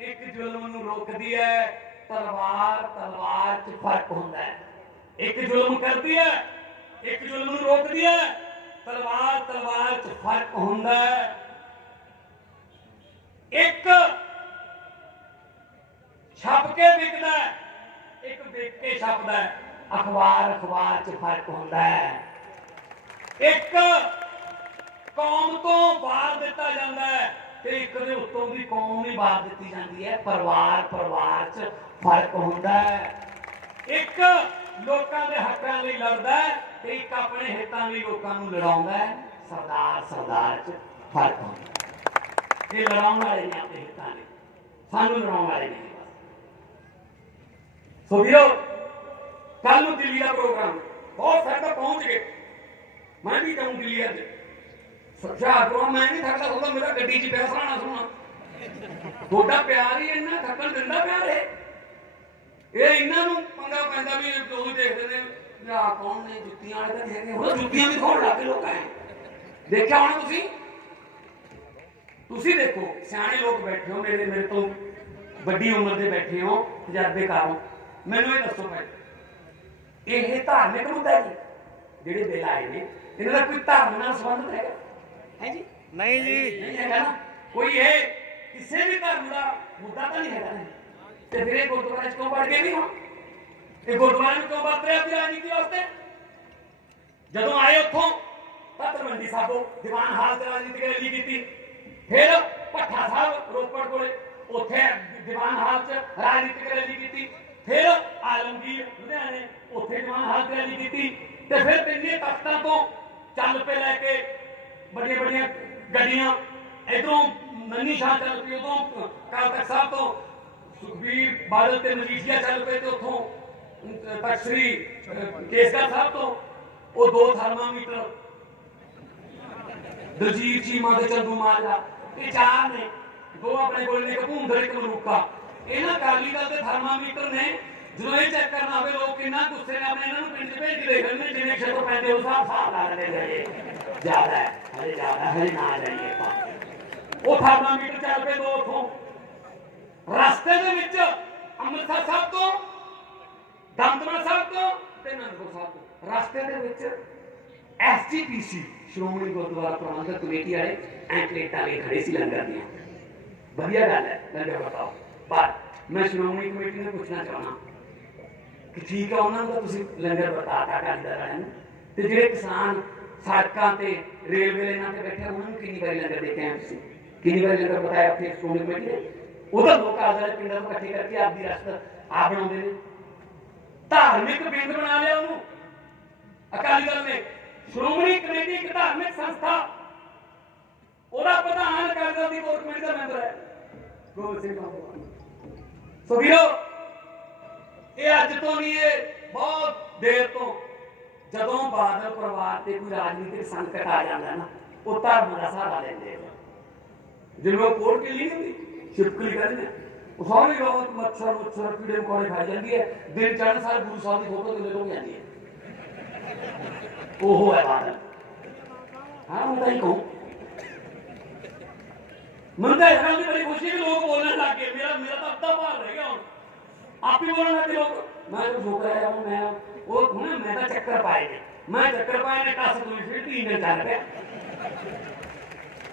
एक जुल्म नूं रोकदी है। तलवार तलवार च फर्क हुंदा है। एक जुल्म करती है, एक जुल्म नूं रोकदी है। तलवार तलवार च फर्क हुंदा है। एक छप के विकदा है, एक विक के छपदा है। अखबार अखबार च फर्क हुंदा है। एक कौम तो बाहर दिता जाता है ते एक दे उत्तों दी कौम ही बाहर दिती जाती है। परिवार परिवार च फर्क हुंदा है। एक लोकां दे हक्कां लई लड़दा है ते एक अपने हितां लई लोकां नूं लड़ाउंदा है। सरदार सरदार च फर्क हुंदा है। ये लड़ाउण वाले ने अपने हितां लई, सानूं लड़ाउण वाले नहीं। सो वीरो कल नूं दिल्ली का प्रोग्राम बहुत सारे पहुंच गए। मैं भी जाऊं दिल्ली अज हुशियारपुर। मैं नहीं थकदा होगा, मेरा गड्डी च पिया सराहना सुना। थोड़ा प्यार ही इन्ना थकन दिंदा प्यार है। ये इन्हों पंगा पैंदा भी जो भी देखते हैं या कौन ने जुत्तियां वाले तो है हुण जुत्तियां भी खोल लग लोग हैं। देखा होना तुसी देखो सियाने लोग बैठे हो, मेरे तो बड़ी उम्र के बैठे हो, तजर्बेकार हो। मैनूं ये दसो भाई ये धार्मिक मुद्दा है जी? जिहड़े बिल आए ने इन्हां दा कोई धर्म नाल संबंध है जी? नहीं जी, नहीं है ना। कोई ये किसी भी धर्म का मुद्दा तो नहीं है ना। तो फिर गुरुद्वारे क्यों बढ़ गए नहीं हो? ये गुरुद्वारे में क्यों बरत रहे अपनी राजनीति वास्ते? जदों आए उतों तलवंडी साबो दीवान हाल से राजनीतिक रैली की, फिर भट्ठा साहब रोपड़ को उत्थे दीवान हाल च राजनीतिक रैली की, फिर आलमगीर लुधियाने उत्थे दीवान हाल से रैली की, फिर तिन्ने तख्तां तो चल पे लैके बड़िया बड़िया गड्डियां इधरों नन्नी शाह चल पई, उधरों अकाल तख्त साहब तो सुखबीर बादल ते मजीठिया चल पे, उतों तख्त श्री केसगढ़ साहब तो वो 2 थर्मामीटर दलजीत चीमा ते चंदू माजरा ये 4 ने, 2 अपने कोल ने, घूमदड़ एक मलूका। इन्हां अकाली दल के थर्मामीटर ने जो ये चेक करना हो लोग कितना गुस्से ने अपने इन्होंने पिंड भेज के देख लेंगे जिन्हें क्षेत्र पैंते उस हिसाब ला लेंगे ज्यादा है हजे ना जाइए। वो थर्मामीटर चल पे 2 उतों रास्ते दे विच अमृतसर साहब तो दंतमा साहब तो आनंदपुर साहब तो रास्ते दे विच SGPC श्रोमणी गुरुद्वारा प्रबंधक कमेटी वाले एंकलेटां ले खड़े सी लंगर दियां। बढ़िया गल है लंगर बताओ, पर मैं श्रोमणी कमेटी ने पूछना चाहना कि ठीक है उन्होंने तो तुसीं लंगर बताता अकाली दल वालिआं नूं, ते जिहड़े किसान सड़कां ते रेलवे लाइनां ते बैठे उन्होंने कितनी बारी लंगर देखे हैं तुसीं? कितनी बारी लंगर बताया फिर श्रोमणी कमेटी ने? वो तो लोग आदर पिंडों को इकट्ठे करके आपकी रस्त आप बनाते हैं। धार्मिक पिंड बना लिया उन्होंने अकाली दल ने। श्रोमणी कमेटी एक धार्मिक संस्था, ओदा प्रधान अकाली दल की कोर कमेटी का मैंबर है गोबिंद सिंह माहू। सो वीरो ये अज तो नहीं है, बहुत देर तो जदों बादल परिवार से कोई राजनीतिक संकट आ जाता है ना वो धर्म का सहारा लेंगे। जिन्होंने कोर्ट के लिए नहीं छिपकली करनी वो सारी बहुत मच्छर मुच्छर कीड़े मकोड़े खाई जाती है। दिन चढ़ सारे गुरु साहब की फोटो तो हो जाती है। ओहो है बादल। हाँ मैं ही कहूँ मन तो इस की बड़ी खुशी लोग बोलने लग गए। मेरा मेरा तो अद्धा भार रह गया हूँ आप ही बोलने लगे लोग। मैं तो झोंक रहा हूँ मैं वो ना मैं तो चक्कर पाए गए। मैं चक्कर पाए ने कस दूरी फिर 3 दिन चल पे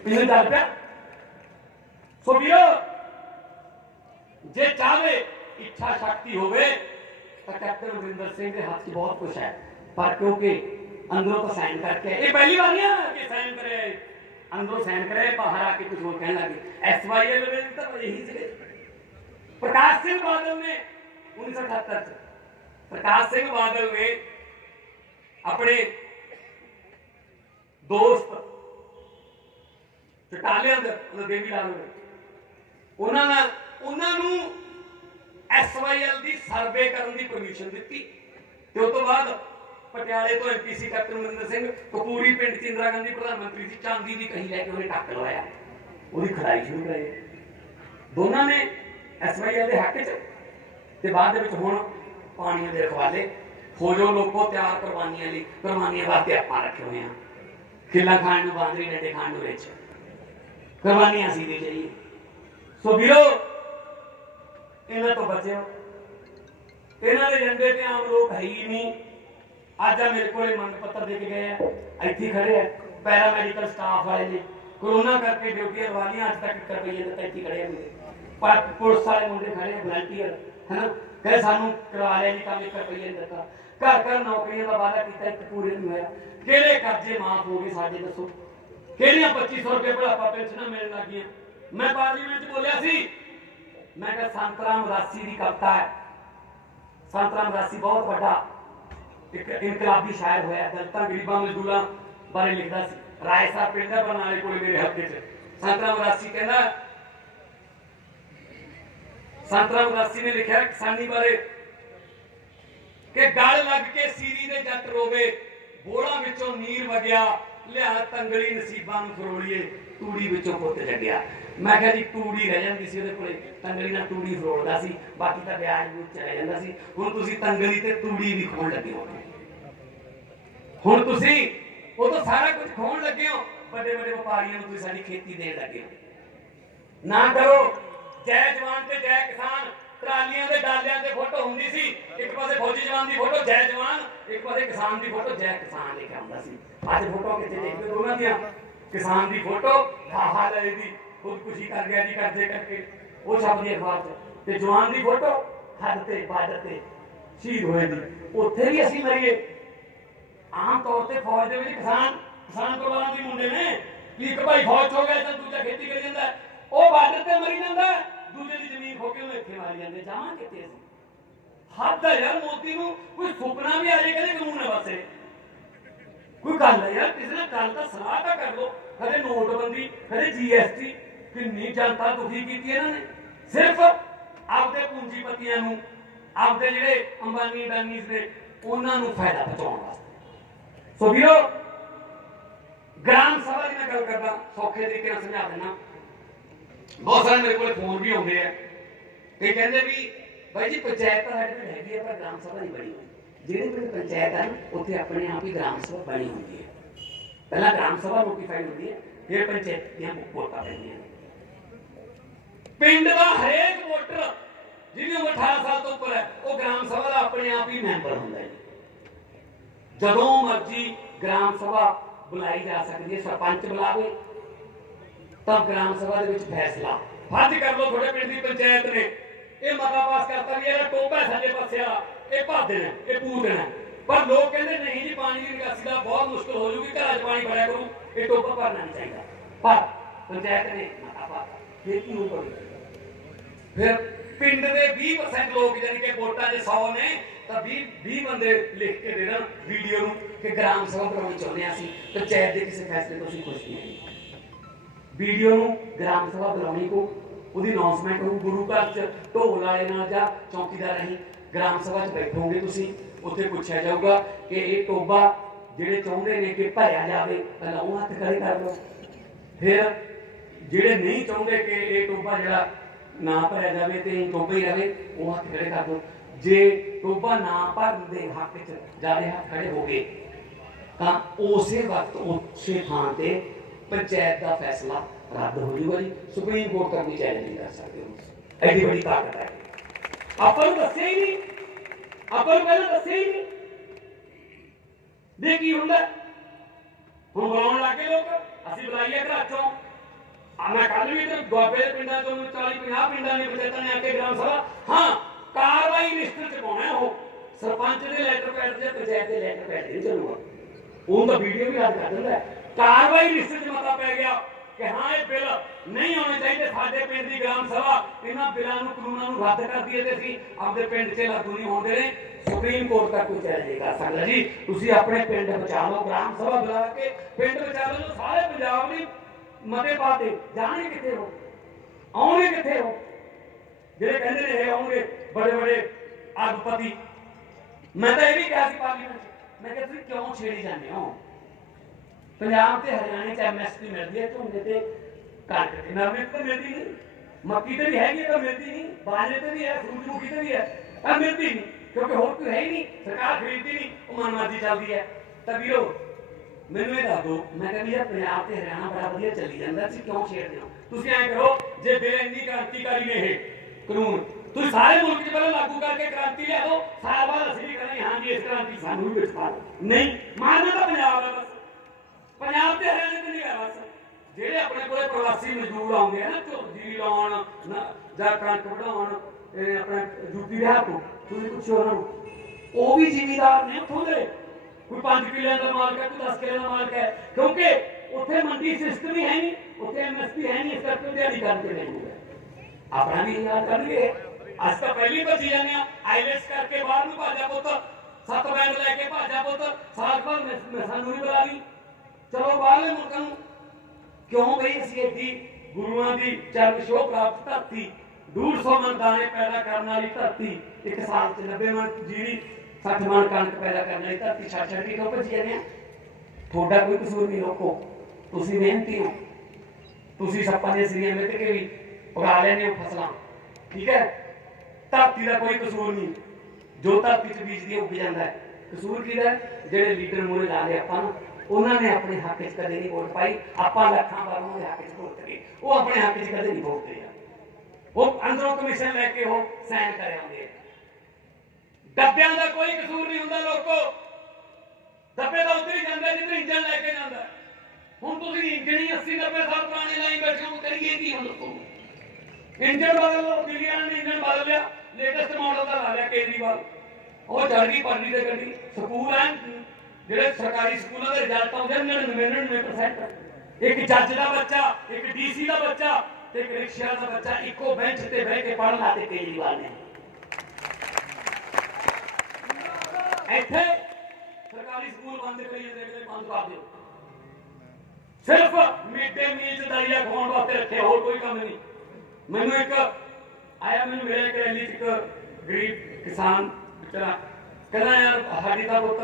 3 दिन चल पे। सो वीरो जे चाहे इच्छा शक्ति होवे तो कैप्टन अमरिंदर सिंह के हाथ की बहुत कुछ है, पर क्योंकि अंदरों तो साइन करके ये पहली बार नहीं है कि साइन करे अंदरों साइन करे बाहर आके कुछ और कहने लगे। SYL में तो यही से प्रकाश सिंह बादल ने 1978 प्रकाश सिंह बादल ने अपने दोस्त चटाले अंदर देवी लाल उन्होंने SYL की सर्वे करने की परमिशन दी। तो उस तो बाद पटियाले तो MPC कैप्टन अमरिंदर सिंह कपूरी पिंड च इंदिरा गांधी प्रधानमंत्री की चांदी की कही लैके उन्हें टक लवाया, वो खड़ाई शुरू कराई। दोनों ने SYL के हक च बाद हुण पानियों के रखवाले हो जो लोगों तैयार कुरबानियां वास्ते आप रखे हुए हैं। खिला खाण बांदरी डंडे खाण कुरबानियां असीं दे जाइए। सो वीरो इन्हां तो बचो, इन्हां दे एजेंडे ते आम लोग है ही नहीं। अज आ मेरे को मंग पत्र दे के गए हैं, इत्थे खड़े है पैरा मैडिकल स्टाफ वाले ने, कोरोना करके ड्यूटियां लवा लिया, अज तक 1 रुपये तक इत्थे खड़े हैं। पर पुलिस वाले मुंडे खड़े वलंटियर है ना, कहे सानू करवा लिया जी काम, 1 रुपये नहीं दिता, घर घर नौकरियों का वादा किया, एक पूरे नहीं होया। किहड़े कर्जे माफ हो गए साडे, दसो किहड़ियां 2500 रुपये बुढ़ापा पेंशन मिलण लग गई। मैं पार्लीमेंट च बोलिया सी, मैं कहा संत राम उदासी की कविता है, संत राम उदासी बहुत बड़ा एक इनकलाबी शायर होया, दलितां गरीबां मजदूरां बारे लिखदा सी। राय साहब पिंड है बरनाले कोल मेरे हल्के च, संत राम उदासी कहना, संत राम उदासी ने लिखा किसानी बारे कि गल लग के सीरी दे जट रोवे, बोड़ा विचों नीर वगया, लिया तंगली नसीबां नूं फरोलीए, तूड़ी विचों पुत जगिया। मैं कहा जी तूड़ी रह जाती सी उहदे कोले, तंगली नाल तूड़ी फरोलदा सी, बाकी तां ब्याज बूज च रह जांदा सी। हुण तुसीं तंगली ते तूड़ी भी खोण लगे हो, हुण तुसीं उदों सारा कुछ खोण लगे हो, बड़े बड़े व्यापारियों तुसीं साडी खेती देण लगे हो। ना करो जय जवान ते जय किसान, ट्रालियां दे डालियां ते फोटो हुंदी सी, एक पासे फौजी जवान दी फोटो जय जवान, एक पासे किसान दी फोटो जय किसान लिखिया हुंदा सी। अज फोटो कित्थे देखदे दोनां दियां, किसान दी फोटो हाहा ले दी खुदकुशी कर गया जी कर्जे करके, वो छपदी अखबार च, ते जवान दी फोटो हद ते बार्डर ते शहीद होए दी, उत्थे भी असीं मरीए। आम तौर पर फौज दे विच किसान परिवारां दे मुंडे ने कि एक भाई फौज हो गया तो दूजा खेती करी जांदा, ਉਹ ਬਾਰਡਰ ਤੇ ਮਰੀ ਜਾਂਦਾ, ਦੂਜੇ ਦੀ ਜ਼ਮੀਨ ਖੋ ਕੇ ਉਹਨੂੰ ਇੱਥੇ ਮਾਰੀ ਜਾਂਦੇ। ਜਾਵਾਂ ਕਿੱਥੇ ਅਸੀਂ? ਹੱਦ ਹੈ ਯਾਰ, ਮੋਦੀ ਨੂੰ ਕੋਈ ਸੁਪਨਾ ਵੀ ਆ ਜਾਏ ਕਹਿੰਦੇ ਕਾਨੂੰਨ ਹੈ ਬਸੇ, ਕੋਈ ਗੱਲ ਹੈ ਯਾਰ, ਕਿਸੇ ਨੇ ਗੱਲ ਤਾਂ ਸਲਾਹ ਤਾਂ ਕਰ ਲਓ। ਕਦੇ ਨੋਟਬੰਦੀ, ਕਦੇ GST, ਕਿੰਨੀ ਜਨਤਾ ਦੁਖੀ ਕੀਤੀ ਇਹਨਾਂ ਨੇ, ਸਿਰਫ ਆਪਦੇ ਪੂੰਜੀਪਤੀਆਂ ਨੂੰ, ਆਪਦੇ ਜਿਹੜੇ ਅੰਬਾਨੀ ਅਡਾਨੀਜ਼ ਨੇ ਉਹਨਾਂ ਨੂੰ ਫਾਇਦਾ ਪਹੁੰਚਾਉਣ ਵਾਸਤੇ। ਸੋ ਵੀਰੋ ग्राम सभा की मैं गल करदा, सौखे तरीके नाल समझा देना। बहुत सारे मेरे को फोन भी आते हैं, कई कहते भी भाई जी पंचायत तो साढ़े पिंड हैगी है पर ग्राम सभा नहीं बनी हुई। जिहड़े पिंड पंचायत है उत्थे अपने आप ही ग्राम सभा बनी होती है, पहला ग्राम सभा नोटिफाइड होती है, फिर पंचायत दियां वोटां पैंदियां। पिंड का हरेक वोटर जिहदी उम्र 18 साल तो उपर है वो ग्राम सभा का अपने आप ही मैंबर हुंदा है। जदों मर्जी ग्राम सभा बुलाई जा सकती है, सरपंच बुलावे तब ग्राम सभा दे विच फैसला फर्ज कर लो। थोड़े पिंड की पंचायत ने यह मता पास करता भी ये टोबा सजे पासे ये भर देना, ये पूर देना, पर लोग कहते नहीं जी पानी की निकासी का बहुत मुश्किल हो जूगी, घर च पानी भरिया करूँ, ये टोबा भरना नहीं चाहिए। पर पंचायत ने मता पाता, फिर की होगा, फिर पिंड के 20% लोग यानी कि वोटां दे 100 ने तो 20 बंदे लिख के देना वीडियो कि ग्राम सभा बनानी चाहते हैं, पंचायत के किसी फैसले तो खुश नहीं। वीडियो ग्राम सभा बुलाने को उसकी अनाउंसमेंट हो, गुरु घर च ढोल वाले या चौकीदार रही ग्राम सभा बैठोगे, उत्थे पूछा जाऊगा कि ये टोबा जिहड़े चाहुंदे ने कि भरिया जाए पहला वो हत्थ खड़े कर लो, फिर जिहड़े नहीं चाहुंदे कि ये टोबा जिहड़ा ना भरिया जाए तो टोबा ही रहे वो हत्थ खड़े कर दो। जे टोबा ना भरन दे हक च जादे हत्थ खड़े हो गए तो उस वक्त उस थां ते पंचायत का फैसला रद्द हो जाएगा जी। सुप्रीम कोर्ट तक भी चैलेंज नहीं कर सकते, एडी बड़ी ताकत है। अपन दस्या ही नहीं, अपन पहले दस्या ही नहीं, देख की हुंदा हुण बुलाउण लग गए लोग, असीं बुलाईए घर चों। मैं कल भी इधर दुआबे के पिंडां चों 40-50 पिंडां ने पंचायतां ने आके ग्राम सभा, हाँ कार्रवाई लिस्ट च पाउणा है, वो सरपंच दे लैटर पैड ते पंचायत दे लैटर पैड नहीं चलूगा, उनका वीडियो भी रद्द कर दिंदा है। कार्रवाई लिस्ट च मता पै गया कि हाँ ये बिल नहीं होने चाहिए, साडे पिंड की ग्राम सभा इन्हां बिलों कानूनों रद्द कर दिए ते असीं अपने पिंड च लागू नहीं होंदे ने। सुप्रीम कोर्ट तक कोई चैलेंज नहीं कर सकदा जी। तुसीं अपने पिंड बचा लो, ग्राम सभा बुला के पिंड बचा लो, सारे पंजाब ने मते पाते जाने कित्थे हो, आउणगे कित्थे हो, जिहड़े कहंदे ने ये आउणगे बड़े बड़े अरबपति। मैं तो यह भी कहा पार्लीमेंट, मैं कहता तुसीं क्यों छेड़ी जाते हो? पंजाब ते हरियाणे च MSP मिलती है, झोने ते कणक ते नरमे तो मिलती नहीं, मक्की तो भी हैगी तो मिलती नहीं, बाजरे तो भी है, सूरजमुखी तो भी है, मिलती नहीं क्योंकि होर कोई है ही नहीं, सरकार खरीदती नहीं, वो मनमर्जी चलती है। तो वीरो ਮੈਨੂੰ ਇਹ ਦੱਸ ਦਿਓ। ਮੈਂ ਕਹਿੰਦੀ ਯਾਰ ਪੰਜਾਬ ਤੇ ਹਰਿਆਣਾ ਬੜਾ ਵਧੀਆ ਚੱਲੀ ਜਾਂਦਾ, ਤੁਸੀਂ ਕਿਉਂ ਛੇੜਦੇ ਹੋ? ਤੁਸੀਂ ਐਂ ਕਰੋ, ਜੇ ਬਿੱਲ ਇੰਨੀ ਕ੍ਰਾਂਤੀਕਾਰੀ ਨੇ ਇਹ ਕਾਨੂੰਨ, ਤੁਸੀਂ ਸਾਰੇ ਮੁਲਕ 'ਚ ਪਹਿਲਾਂ ਲਾਗੂ ਕਰਕੇ ਕ੍ਰਾਂਤੀ ਲਿਆ ਦਿਓ, ਸਾਲ ਬਾਅਦ ਅਸੀਂ ਵੀ ਕਰਾਂਗੇ ਹਾਂਜੀ ਇਸ ਕ੍ਰਾਂਤੀ ਸਾਨੂੰ ਵੀ ਵਿੱਚ ਪਾ ਦਿਓ। ਨਹੀਂ, ਮਾਰਨਾ ਤਾਂ ਪੰਜਾਬ ਹੈ ਬਸ, ਪੰਜਾਬ ਤੇ ਹਰਿਆਣੇ ਤੇ ਨਹੀਂ ਹੈ ਬਸ। ਜਿਹੜੇ ਆਪਣੇ ਕੋਲੇ ਪ੍ਰਵਾਸੀ ਮਜ਼ਦੂਰ ਆਉਂਦੇ ਆ ਨਾ ਜੀਰੀ ਲਾਉਣ ਜਾਂ ਕਣਕ ਵਢਾਉਣ ਆਪਣਾ ਯੂਪੀ ਬਿਹਾਰ ਤੋਂ, ਤੁਸੀਂ ਪੁੱਛੋ ਉਹਨਾਂ ਨੂੰ, ਉਹ ਵੀ ਜ਼ਿਮੀਦਾਰ ਨੇ ਉੱਥੋਂ ਦੇ। ਕੋਈ 5 ਕਿੱਲਿਆਂ ਦਾ ਮਾਲਕ ਹੈ, ਕੋਈ 10 ਕਿੱਲਿਆਂ ਦਾ ਮਾਲਕ ਹੈ, ਕਿਉਂਕਿ ਉੱਥੇ ਮੰਡੀ ਸਿਸਟਮ ਹੀ ਹੈ ਨਹੀਂ, ਉੱਥੇ MSP ਹੈ ਨਹੀਂ, ਇਸ ਕਰਕੇ ਦਿਹਾੜੀ ਕਰਕੇ ਨਹੀਂ ਹੋਊਗਾ। ਆਪਣਾ ਵੀ ਯਾਦ ਕਰਨਗੇ। ਅੱਜ ਤਾਂ ਪਹਿਲੀ ਭੱਜੀ ਜਾਂਦੇ ਆ, ਆਈਲੈਟਸ ਕਰਕੇ ਬਾਹਰ ਨੂੰ ਭਾਜਾ ਪੁੱਤ, 7 ਬੈਂਡ ਲੈ ਕੇ ਭਾਜਾ ਪੁੱਤ, ਸਾਲ ਭਰ ਸਾਨੂੰ ਨਹੀਂ ਬੁਲਾ ਲਈ, ਚਲੋ ਬਾਹਰਲੇ ਮੁਲਕਾਂ ਨੂੰ। ਕਿਉਂ ਬਈ? ਅਸੀਂ ਐਡੀ ਗੁਰੂਆਂ ਦੀ ਚਰਨ ਛੋਹ ਪ੍ਰਾਪਤ ਧਰਤੀ, 150 ਮਣ ਦਾਣੇ ਪੈਦਾ ਕਰਨ ਵਾਲੀ ਧਰਤੀ, ਇੱਕ ਸਾਲ 'ਚ 90 ਮਣ ਜੀਰੀ, 60 ਮਣ ਕਣਕ ਪੈਦਾ ਕਰਨ ਵਾਲੀ ਧਰਤੀ ਛੱਡ ਕੇ ਕਿਉਂ ਭੱਜੀ ਜਾਂਦੇ ਆ? ਤੁਹਾਡਾ ਕੋਈ ਕਸੂਰ ਨਹੀਂ ਲੋਕੋ, ਤੁਸੀਂ ਮਿਹਨਤੀ ਹੋ, ਤੁਸੀਂ ਸੱਪਾਂ ਦੀਆਂ ਸਿਰੀਆਂ ਮਿੱਟ ਕੇ ਵੀ ਉਗਾ ਲੈਂਦੇ ਹੋ ਫਸਲਾਂ, ਠੀਕ ਹੈ। ਧਰਤੀ ਦਾ ਕੋਈ ਕਸੂਰ ਨਹੀਂ, ਜੋ ਧਰਤੀ 'ਚ ਬੀਜਦੀ ਉੱਗ ਜਾਂਦਾ ਹੈ। ਕਸੂਰ ਕਿਹਦਾ? ਜਿਹੜੇ ਲੀਡਰ ਮੂਹਰੇ ਲਾ ਲਏ ਆਪਾਂ ਨੂੰ, ਉਹਨਾਂ ਨੇ ਆਪਣੇ ਹੱਕ 'ਚ ਕਦੇ ਨਹੀਂ ਵੋਟ ਪਾਈ, ਆਪਾਂ ਲੱਖਾਂ ਵਾਰ ਉਹਨਾਂ ਦੇ ਹੱਕ 'ਚ ਵੋਟ ਕਰੀ, ਉਹ ਆਪਣੇ ਹੱਕ 'ਚ ਕਦੇ ਨਹੀਂ ਵੋਟਦੇ ਆ। ਉਹ ਅੰਦਰੋਂ ਕਮਿਸ਼ਨ ਲੈ ਕੇ ਉਹ ਸਾਈਨ ਕਰ ਆਉਂਦੇ ਆ। ਡੱਬਿਆਂ ਦਾ ਕੋਈ ਕਸੂਰ ਨਹੀਂ ਹੁੰਦਾ ਲੋਕੋ, ਡੱਬੇ ਤਾਂ ਉੱਧਰ ਹੀ ਜਾਂਦੇ ਜਿੱਧਰ ਇੰਜਣ ਲੈ ਕੇ ਜਾਂਦਾ। ਹੁਣ ਤੁਸੀਂ ਇੰਜਣ ਹੀ 80-90 ਸਾਲ ਪੁਰਾਣੇ ਲਾਈ ਬੈਠੇ ਹੋ, ਕਰੀਏ ਕੀ ਹੁਣ ਲੋਕੋ? ਇੰਜਣ ਬਦਲ ਲਓ, ਦਿੱਲੀ ਵਾਲਿਆਂ ਨੇ ਇੰਜਣ ਬਦਲ ਲਿਆ, ਲੇਟੈਸਟ ਮਾਡਲ ਦਾ ਲਾ ਲਿਆ ਕੇਜਰੀਵਾਲ, ਉਹ ਚੜ ਗਈ ਪਰਲੀ ਤੇ ਗੱਡੀ। ਸਕੂਲ ਹੈ ਜਿਹੜੇ ਸਰਕਾਰੀ ਸਕੂਲਾਂ ਦੇ ਰਿਜ਼ਲਟ ਆਉਂਦੇ 99%, ਇੱਕ ਜੱਜ ਦਾ ਬੱਚਾ, ਇੱਕ DC ਦਾ ਬੱਚਾ ਤੇ ਇੱਕ ਰਿਕਸ਼ਾ ਦਾ ਬੱਚਾ ਇੱਕੋ ਬੈਂਚ ਤੇ ਬਹਿ ਕੇ ਪੜ੍ਹਨ ਲਾਤੇ ਕੇਜਰੀਵਾਲ ਨੇ। ਇੱਥੇ ਸਰਕਾਰੀ ਸਕੂਲ ਬੰਦ ਕਰੀ ਜਾਂਦੇ, ਬੰਦ ਕਰ ਦਿਓ, ਸਿਰਫ ਮਿਡ ਡੇ ਮੀਲ 'ਚ ਦਲੀਆ ਖਵਾਉਣ ਵਾਸਤੇ ਰੱਖੇ, ਹੋਰ ਕੋਈ ਕੰਮ ਨਹੀਂ। ਮੈਨੂੰ ਇੱਕ ਆਇਆ, ਮੈਨੂੰ ਮੇਰੇ ਇੱਕ ਰੈਲੀ 'ਚ ਇੱਕ ਗਰੀਬ ਕਿਸਾਨ ਵਿਚਾਰਾ ਕਹਿੰਦਾ ਯਾਰ ਸਾਡੀ ਤਾਂ ਪੁੱਤ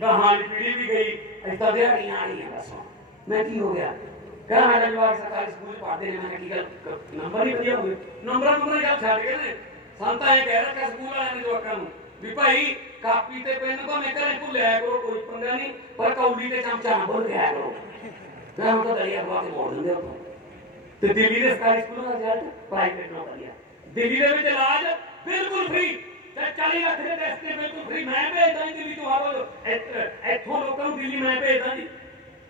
ਗਾਹਾਂ ਵਾਲੀ ਪੀੜੀ ਵੀ ਗਈ, ਅਸੀਂ ਤਾਂ ਦਿਹਾੜੀਆਂ ਵਾਲੀਆਂ ਬਸ। ਮੈਂ ਕੀ ਹੋ ਗਿਆ? ਕਹਿੰਦਾ ਸਾਡਾ ਜਵਾਕ ਸਰਕਾਰੀ ਸਕੂਲ 'ਚ ਪੜ੍ਹਦੇ ਨੇ। ਮੈਂ ਕੀ ਗੱਲ, ਨੰਬਰ ਹੀ ਵਧੀਆ ਹੋਵੇ? ਨੰਬਰਾਂ ਗੱਲ ਛੱਡ ਕੇ ਨੇ, ਸਾਨੂੰ ਤਾਂ ਇਹ ਕਹਿ ਰੱਖਿਆ ਸਕੂਲ ਵਾਲਿਆਂ ਨੇ ਜਵਾਕਾਂ ਨੂੰ ਵੀ ਭਾਈ ਕਾਪੀ ਤੇ ਪੈਨ ਭਾਵੇਂ ਘਰੇ ਭੁੱਲਿਆ ਕਰੋ, ਕੋਈ ਪੰਗਾ ਨਹੀਂ, ਪਰ ਕੌਲੀ ਤੇ ਚਮਚਾ ਨਾ ਭੁੱਲ ਗਿਆ ਕਰੋ। ਮੈਂ ਹੁਣ ਤਾਂ ਦਲੀਆ ਖਵਾ ਕੇ ਮੋੜ ਦਿੰਦੇ ਉੱਥੋਂ। ਤੇ ਦਿੱਲੀ ਦੇ ਸਰਕਾਰੀ ਸਕੂਲਾਂ ਦਾ ਰਿਜ਼ਲਟ ਪ੍ਰਾਈਵੇਟ ਨਾਲੋਂ ਵਧੀਆ। ਦਿੱਲੀ ਦੇ ਵਿੱਚ ਇਲਾਜ ਬਿਲਕੁਲ ਫ੍ਰੀ, 40 ਲੱਖ ਦੇ ਟੈਸਟ ਨੇ ਬਿਲਕੁਲ ਫ੍ਰੀ। ਮੈਂ ਭੇਜਦਾ ਜੀ ਦਿੱਲੀ ਤੋਂ, ਆਵੋ ਇੱਥੋਂ ਲੋਕਾਂ ਨੂੰ ਦਿੱਲੀ ਮੈਂ ਭੇਜਦਾ ਜੀ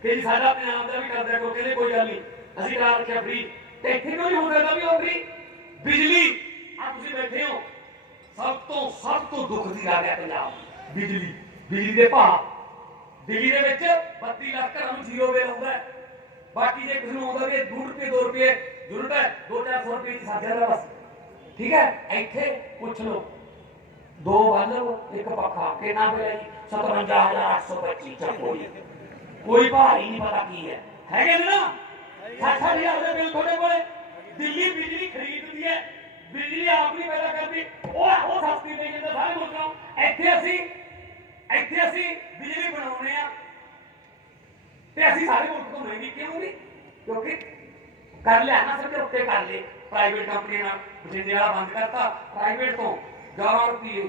ਕਿ ਜੀ ਸਾਡਾ ਪੰਜਾਬ ਦਾ ਵੀ ਕਰ ਦਿਆ ਕਰੋ। ਕਹਿੰਦੇ ਕੋਈ ਗੱਲ ਨਹੀਂ, ਅਸੀਂ ਕਰਾ ਰੱਖਿਆ ਫ੍ਰੀ। ਤੇ ਇੱਥੇ ਕਿਉਂ ਨਹੀਂ ਹੋ ਸਕਦਾ ਵੀ ਉਹ ਫ੍ਰੀ? ਬਿਜਲੀ, ਆ ਤੁਸੀਂ ਬੈਠੇ ਹੋ, ਸਭ ਤੋਂ ਦੁੱਖ ਦੀ ਗੱਲ ਹੈ ਪੰਜਾਬ, ਬਿਜਲੀ ਦੇ ਭਾਅ। ਦਿੱਲੀ ਦੇ ਵਿੱਚ 32 ਲੱਖ ਘਰਾਂ ਨੂੰ 0 ਬਿੱਲ ਆਉਂਦਾ, ਬਾਕੀ ਜੇ ਕਿਸੇ ਨੂੰ ਆਉਂਦਾ ਵੀ 2 ਰੁਪਏ 2 ਰੁਪਏ ਜ਼ਰੂਰਤ ਹੈ, 200-400 ਰੁਪਏ ਦੀ ਸਰ ਜਾਂਦਾ ਬਸ, ਠੀਕ ਹੈ। ਇੱਥੇ ਪੁੱਛ ਲਓ, 2 ਬਲਬ, ਇੱਕ ਪੱਖਾ, ਕਿੰਨਾ ਬਿੱਲ ਹੈ ਜੀ? 57,825। ਚੱਕੋ ਜੀ, ਕੋਈ ਭਾਅ ਹੀ ਨਹੀਂ ਪਤਾ ਕੀ ਹੈ, ਹੈਗੇ ਨੇ ਨਾ 60,000 ਦੇ ਬਿੱਲ ਤੁਹਾਡੇ ਕੋਲੇ। ਦਿੱਲੀ ਬਿਜਲੀ ਖਰੀਦਦੀ ਹੈ, ਬਿਜਲੀ ਆਪ ਨਹੀਂ ਪੈਦਾ ਕਰਦੀ, ਉਹ ਸਸਤੀ ਦੇ ਜਾਂਦਾ ਸਾਰੇ ਮੁਲਕਾਂ ਨੂੰ। ਇੱਥੇ ਅਸੀਂ ਬਿਜਲੀ ਬਣਾਉਣੇ ਆ ਤੇ ਅਸੀਂ ਸਾਰੇ ਮੁਲਕ ਤੋਂ ਮਹਿੰਗੀ ਕਿਉਂ ਨਹੀਂ? ਕਿਉਂਕਿ ਕਰ ਲਿਆ ਨਾ, ਸਿਰ ਉੱਤੇ ਕਰ ਲਏ ਪ੍ਰਾਈਵੇਟ ਕੰਪਨੀ ਨਾਲ। ਬਠਿੰਡੇ ਵਾਲਾ ਬੰਦ ਕਰਤਾ, ਪ੍ਰਾਈਵੇਟ ਤੋਂ 11 ਰੁਪਏ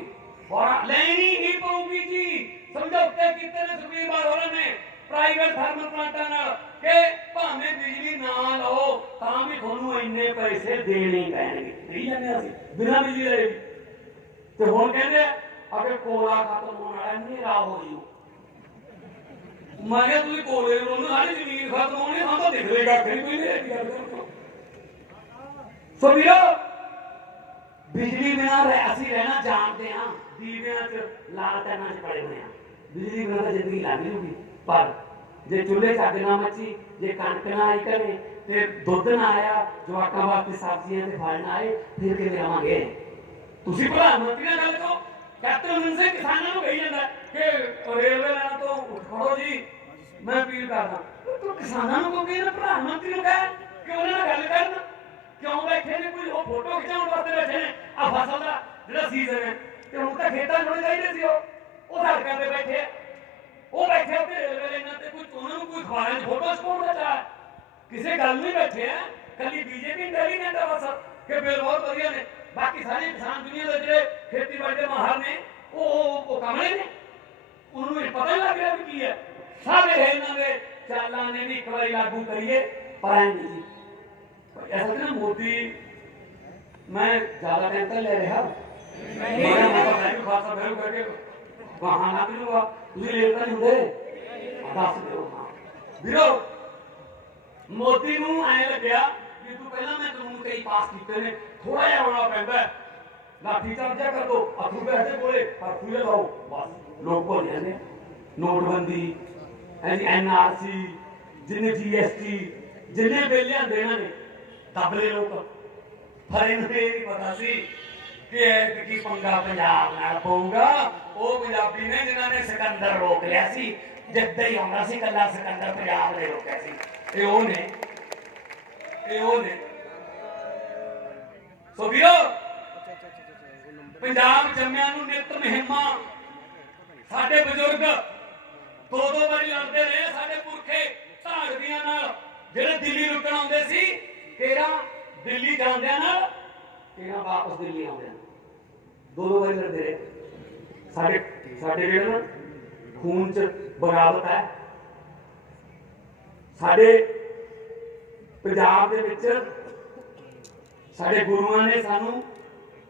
12 ਲੈਣੀ ਹੀ ਪਊਗੀ ਜੀ। ਸਮਝੌਤੇ ਕੀਤੇ ਨੇ ਸੁਖਬੀਰ ਬਾਦਲ ਹੋਰਾਂ ਨੇ ਪ੍ਰਾਈਵੇਟ ਥਰਮਲ ਪਲਾਂਟਾਂ ਨਾਲ ਕਿ ਭਾਵੇਂ ਬਿਜਲੀ ਨਾ ਲਓ ਤਾਂ ਵੀ ਤੁਹਾਨੂੰ ਇੰਨੇ ਪੈਸੇ ਦੇਣੇ ਪੈਣਗੇ। ਨਹੀਂ ਜਾਂਦੇ ਅਸੀਂ ਬਿਨਾਂ ਬਿਜਲੀ ਦੇ। ਤੇ ਹੁਣ ਕਹਿੰਦੇ ਅਗਰ ਕੋਲਾ ਖਤਮ ਹੋਣ ਵਾਲਾ, ਹਨੇਰਾ ਹੋ ਜੂ। ਮੈਂ ਕਿਹਾ ਤੁਸੀਂ ਕੋਲੇ ਨੂੰ, ਸਾਡੀ ਜ਼ਮੀਨ ਖਤਮ ਹੋਣੀ, ਸਾਨੂੰ ਤਾਂ ਦਿਖ ਰਹੇਗਾ ਕੋਈ ਨਹੀਂ ਗੱਲ ਕਰੋ। ਸੋ ਵੀਰੋ, ਬਿਜਲੀ ਬਿਨਾਂ ਅਸੀਂ ਰਹਿਣਾ ਜਾਣਦੇ ਹਾਂ, ਦੀਵਿਆਂ 'ਚ ਲਾਲਟਨਾਂ 'ਚ ਪੜੇ ਹੋਏ ਹਾਂ। ਬਿਜਲੀ ਬਿਨਾਂ ਤਾਂ ਜ਼ਿੰਦਗੀ ਲੰਘ ਜੂਗੀ, ਪਰ ਜੇ ਚੁੱਲ੍ਹੇ 'ਚ ਅੱਗ ਨਾ ਮੱਚੀ, ਜੇ ਕਣਕ ਨਾ ਆਈ ਘਰੇ, ਤੇ ਦੁੱਧ ਨਾ ਆਇਆ, ਜਵਾਕਾਂ ਵਾਸਤੇ ਸਬਜ਼ੀਆਂ ਤੇ ਫਲ ਨਾ ਆਏ, ਫਿਰ ਕਿਵੇਂ ਰਵਾਂਗੇ? ਤੁਸੀਂ ਪ੍ਰਧਾਨ ਮੰਤਰੀ ਨਾਲ ਗੱਲ ਕਰੋ, ਕੈਪਟਨ ਅਮਰਿੰਦਰ ਸਿੰਘ ਕਿਸਾਨਾਂ ਨੂੰ ਕਹੀ ਜਾਂਦਾ ਕਿ ਰੇਲਵੇ ਲਾਈਨ ਤੋਂ ਉੱਠ ਖੜੋ ਜੀ। ਮੈਂ ਅਪੀਲ ਕਰਦਾ, ਤੂੰ ਕਿਸਾਨਾਂ ਨੂੰ ਕਿਉਂ ਕਹਿੰਦਾ? ਪ੍ਰਧਾਨ ਮੰਤਰੀ ਨੂੰ ਕਹਿ ਕਿ ਉਹਨਾਂ ਨਾਲ ਗੱਲ ਕਰਨ। ਕਿਉਂ ਬੈਠੇ ਨੇ? ਕੋਈ ਉਹ ਫੋਟੋ ਖਿਚਾਉਣ ਵਾਸਤੇ ਬੈਠੇ ਨੇ? ਆ ਫਸਲ ਦਾ ਜਿਹੜਾ ਸੀਜ਼ਨ ਹੈ, ਤੇ ਹੁਣ ਤਾਂ ਖੇਤਾਂ 'ਚ ਹੋਣੇ ਚਾਹੀਦੇ ਸੀ। ਉਹ ਸੜਕਾਂ ਤੇ ਬੈਠੇ, ਉਹ ਬੈਠੇ ਉੱਤੇ ਰੇਲਵੇ ਲਾਈਨਾਂ ਤੇ, ਕੋਈ ਉਹਨਾਂ ਨੂੰ ਕੋਈ ਅਖਬਾਰਾਂ 'ਚ ਫੋਟੋ ਛਪਾਉਣ ਦਾ ਚਾਹ, ਕਿਸੇ ਗੱਲ ਨਹੀਂ ਬੈਠੇ ਆ। ਕੱਲੀ BJP ਇੰਟੈਲੀਜੈਂਟ ਆ ਬਸ ਕਿ ਬਿੱਲ ਬਹੁਤ ਵਧੀਆ ਨੇ, ਬਾਕੀ ਸਾਰੇ ਕਿਸਾਨ ਦੁਨੀਆ ਦੇ ਜਿਹੜੇ ਖੇਤੀਬਾੜੀ ਦੇ ਮਾਹਰ ਨੇ ਉਹ ਕਮਲੇ ਨੇ, ਉਹਨਾਂ ਨੂੰ ਪਤਾ ਹੀ ਲੱਗ ਰਿਹਾ ਵੀ ਕੀ ਹੈ। सब इन्हां दे चालां ने भी एक बार लागू करिए पर ऐ नहीं जी ऐसा ना मोदी मैं ज्यादा टाइम तो ले रहा मेरा मतलब मैं भी खासा मैं करके वहां ना मिलूंगा तुझे लेता नहीं दे दस दो हां ਵੀਰੋ ਮੋਦੀ ਨੂੰ ਐ ਲੱਗਿਆ ਕਿ ਤੂੰ ਪਹਿਲਾਂ ਮੈਂ ਕਾਨੂੰਨ ਕਈ ਪਾਸ ਕੀਤੇ ਨੇ ਥੋੜਾ ਜਿਹਾ ਹੋਣਾ ਪੈਂਦਾ ਲਾਠੀ ਚਾਰਜਾ ਕਰ ਦੋ ਅਥਰੂ ਬੈਠੇ ਕੋਲੇ ਹੱਥੂ ਜੇ ਲਾਓ ਬਸ ਲੋਕ ਭੁੱਲ ਜਾਂਦੇ ਨੋਟਬੰਦੀ ਐਨਆਰਸੀ ਜਿੰਨੇ ਜੀਐਸਟੀ ਜਿੰਨੇ ਬਿੱਲ ਲਿਆਂਦੇ ਇਹਨਾਂ ਨੇ ਦਬਲੇ ਲੋਕ ਪਰ ਇਹਨਾਂ ਨੂੰ ਇਹ ਨਹੀਂ ਪਤਾ ਸੀ ਕਿ ਕੀ ਪੰਗਾ ਪੰਜਾਬ ਨਾਲ ਪਊਗਾ ਉਹ ਪੰਜਾਬੀ ਨੇ ਜਿਨ੍ਹਾਂ ਨੇ ਸਿਕੰਦਰ ਰੋਕ ਲਿਆ ਸੀ ਜਿੱਦਾਂ ਹੀ ਆਉਂਦਾ ਸੀ ਕੱਲਾ ਸਿਕੰਦਰ ਪੰਜਾਬ ਨੇ ਰੋਕਿਆ ਸੀ ਇਹ ਉਹ ਨੇ ਸੋ ਵੀਰੋ ਪੰਜਾਬ ਜੰਮਿਆਂ ਨੂੰ ਨਿਤ ਮਹਿਮਾ ਸਾਡੇ ਬਜ਼ੁਰਗ ਦੋ ਵਾਰੀ ਲੜਦੇ ਰਹੇ ਸਾਡੇ ਪੁਰਖੇ ਢਾੜਦੀਆਂ ਨਾਲ ਜਿਹੜੇ ਦਿੱਲੀ ਲੁੱਟਣ ਆਉਂਦੇ ਸੀ ਤੇਰਾ ਦਿੱਲੀ ਜਾਂਦਿਆਂ ਨਾਲ ਤੇਰਾ ਵਾਪਸ ਦਿੱਲੀ ਆਉਂਦੇ ਦੋ ਵਾਰੀ ਲੜਦੇ ਰਹੇ ਸਾਡੇ ਜਿਹੜੇ ਨਾ ਖੂਨ ਚ ਬਗਾਵਤ ਹੈ ਸਾਡੇ ਪੰਜਾਬ ਦੇ ਵਿੱਚ ਸਾਡੇ ਗੁਰੂਆਂ ਨੇ ਸਾਨੂੰ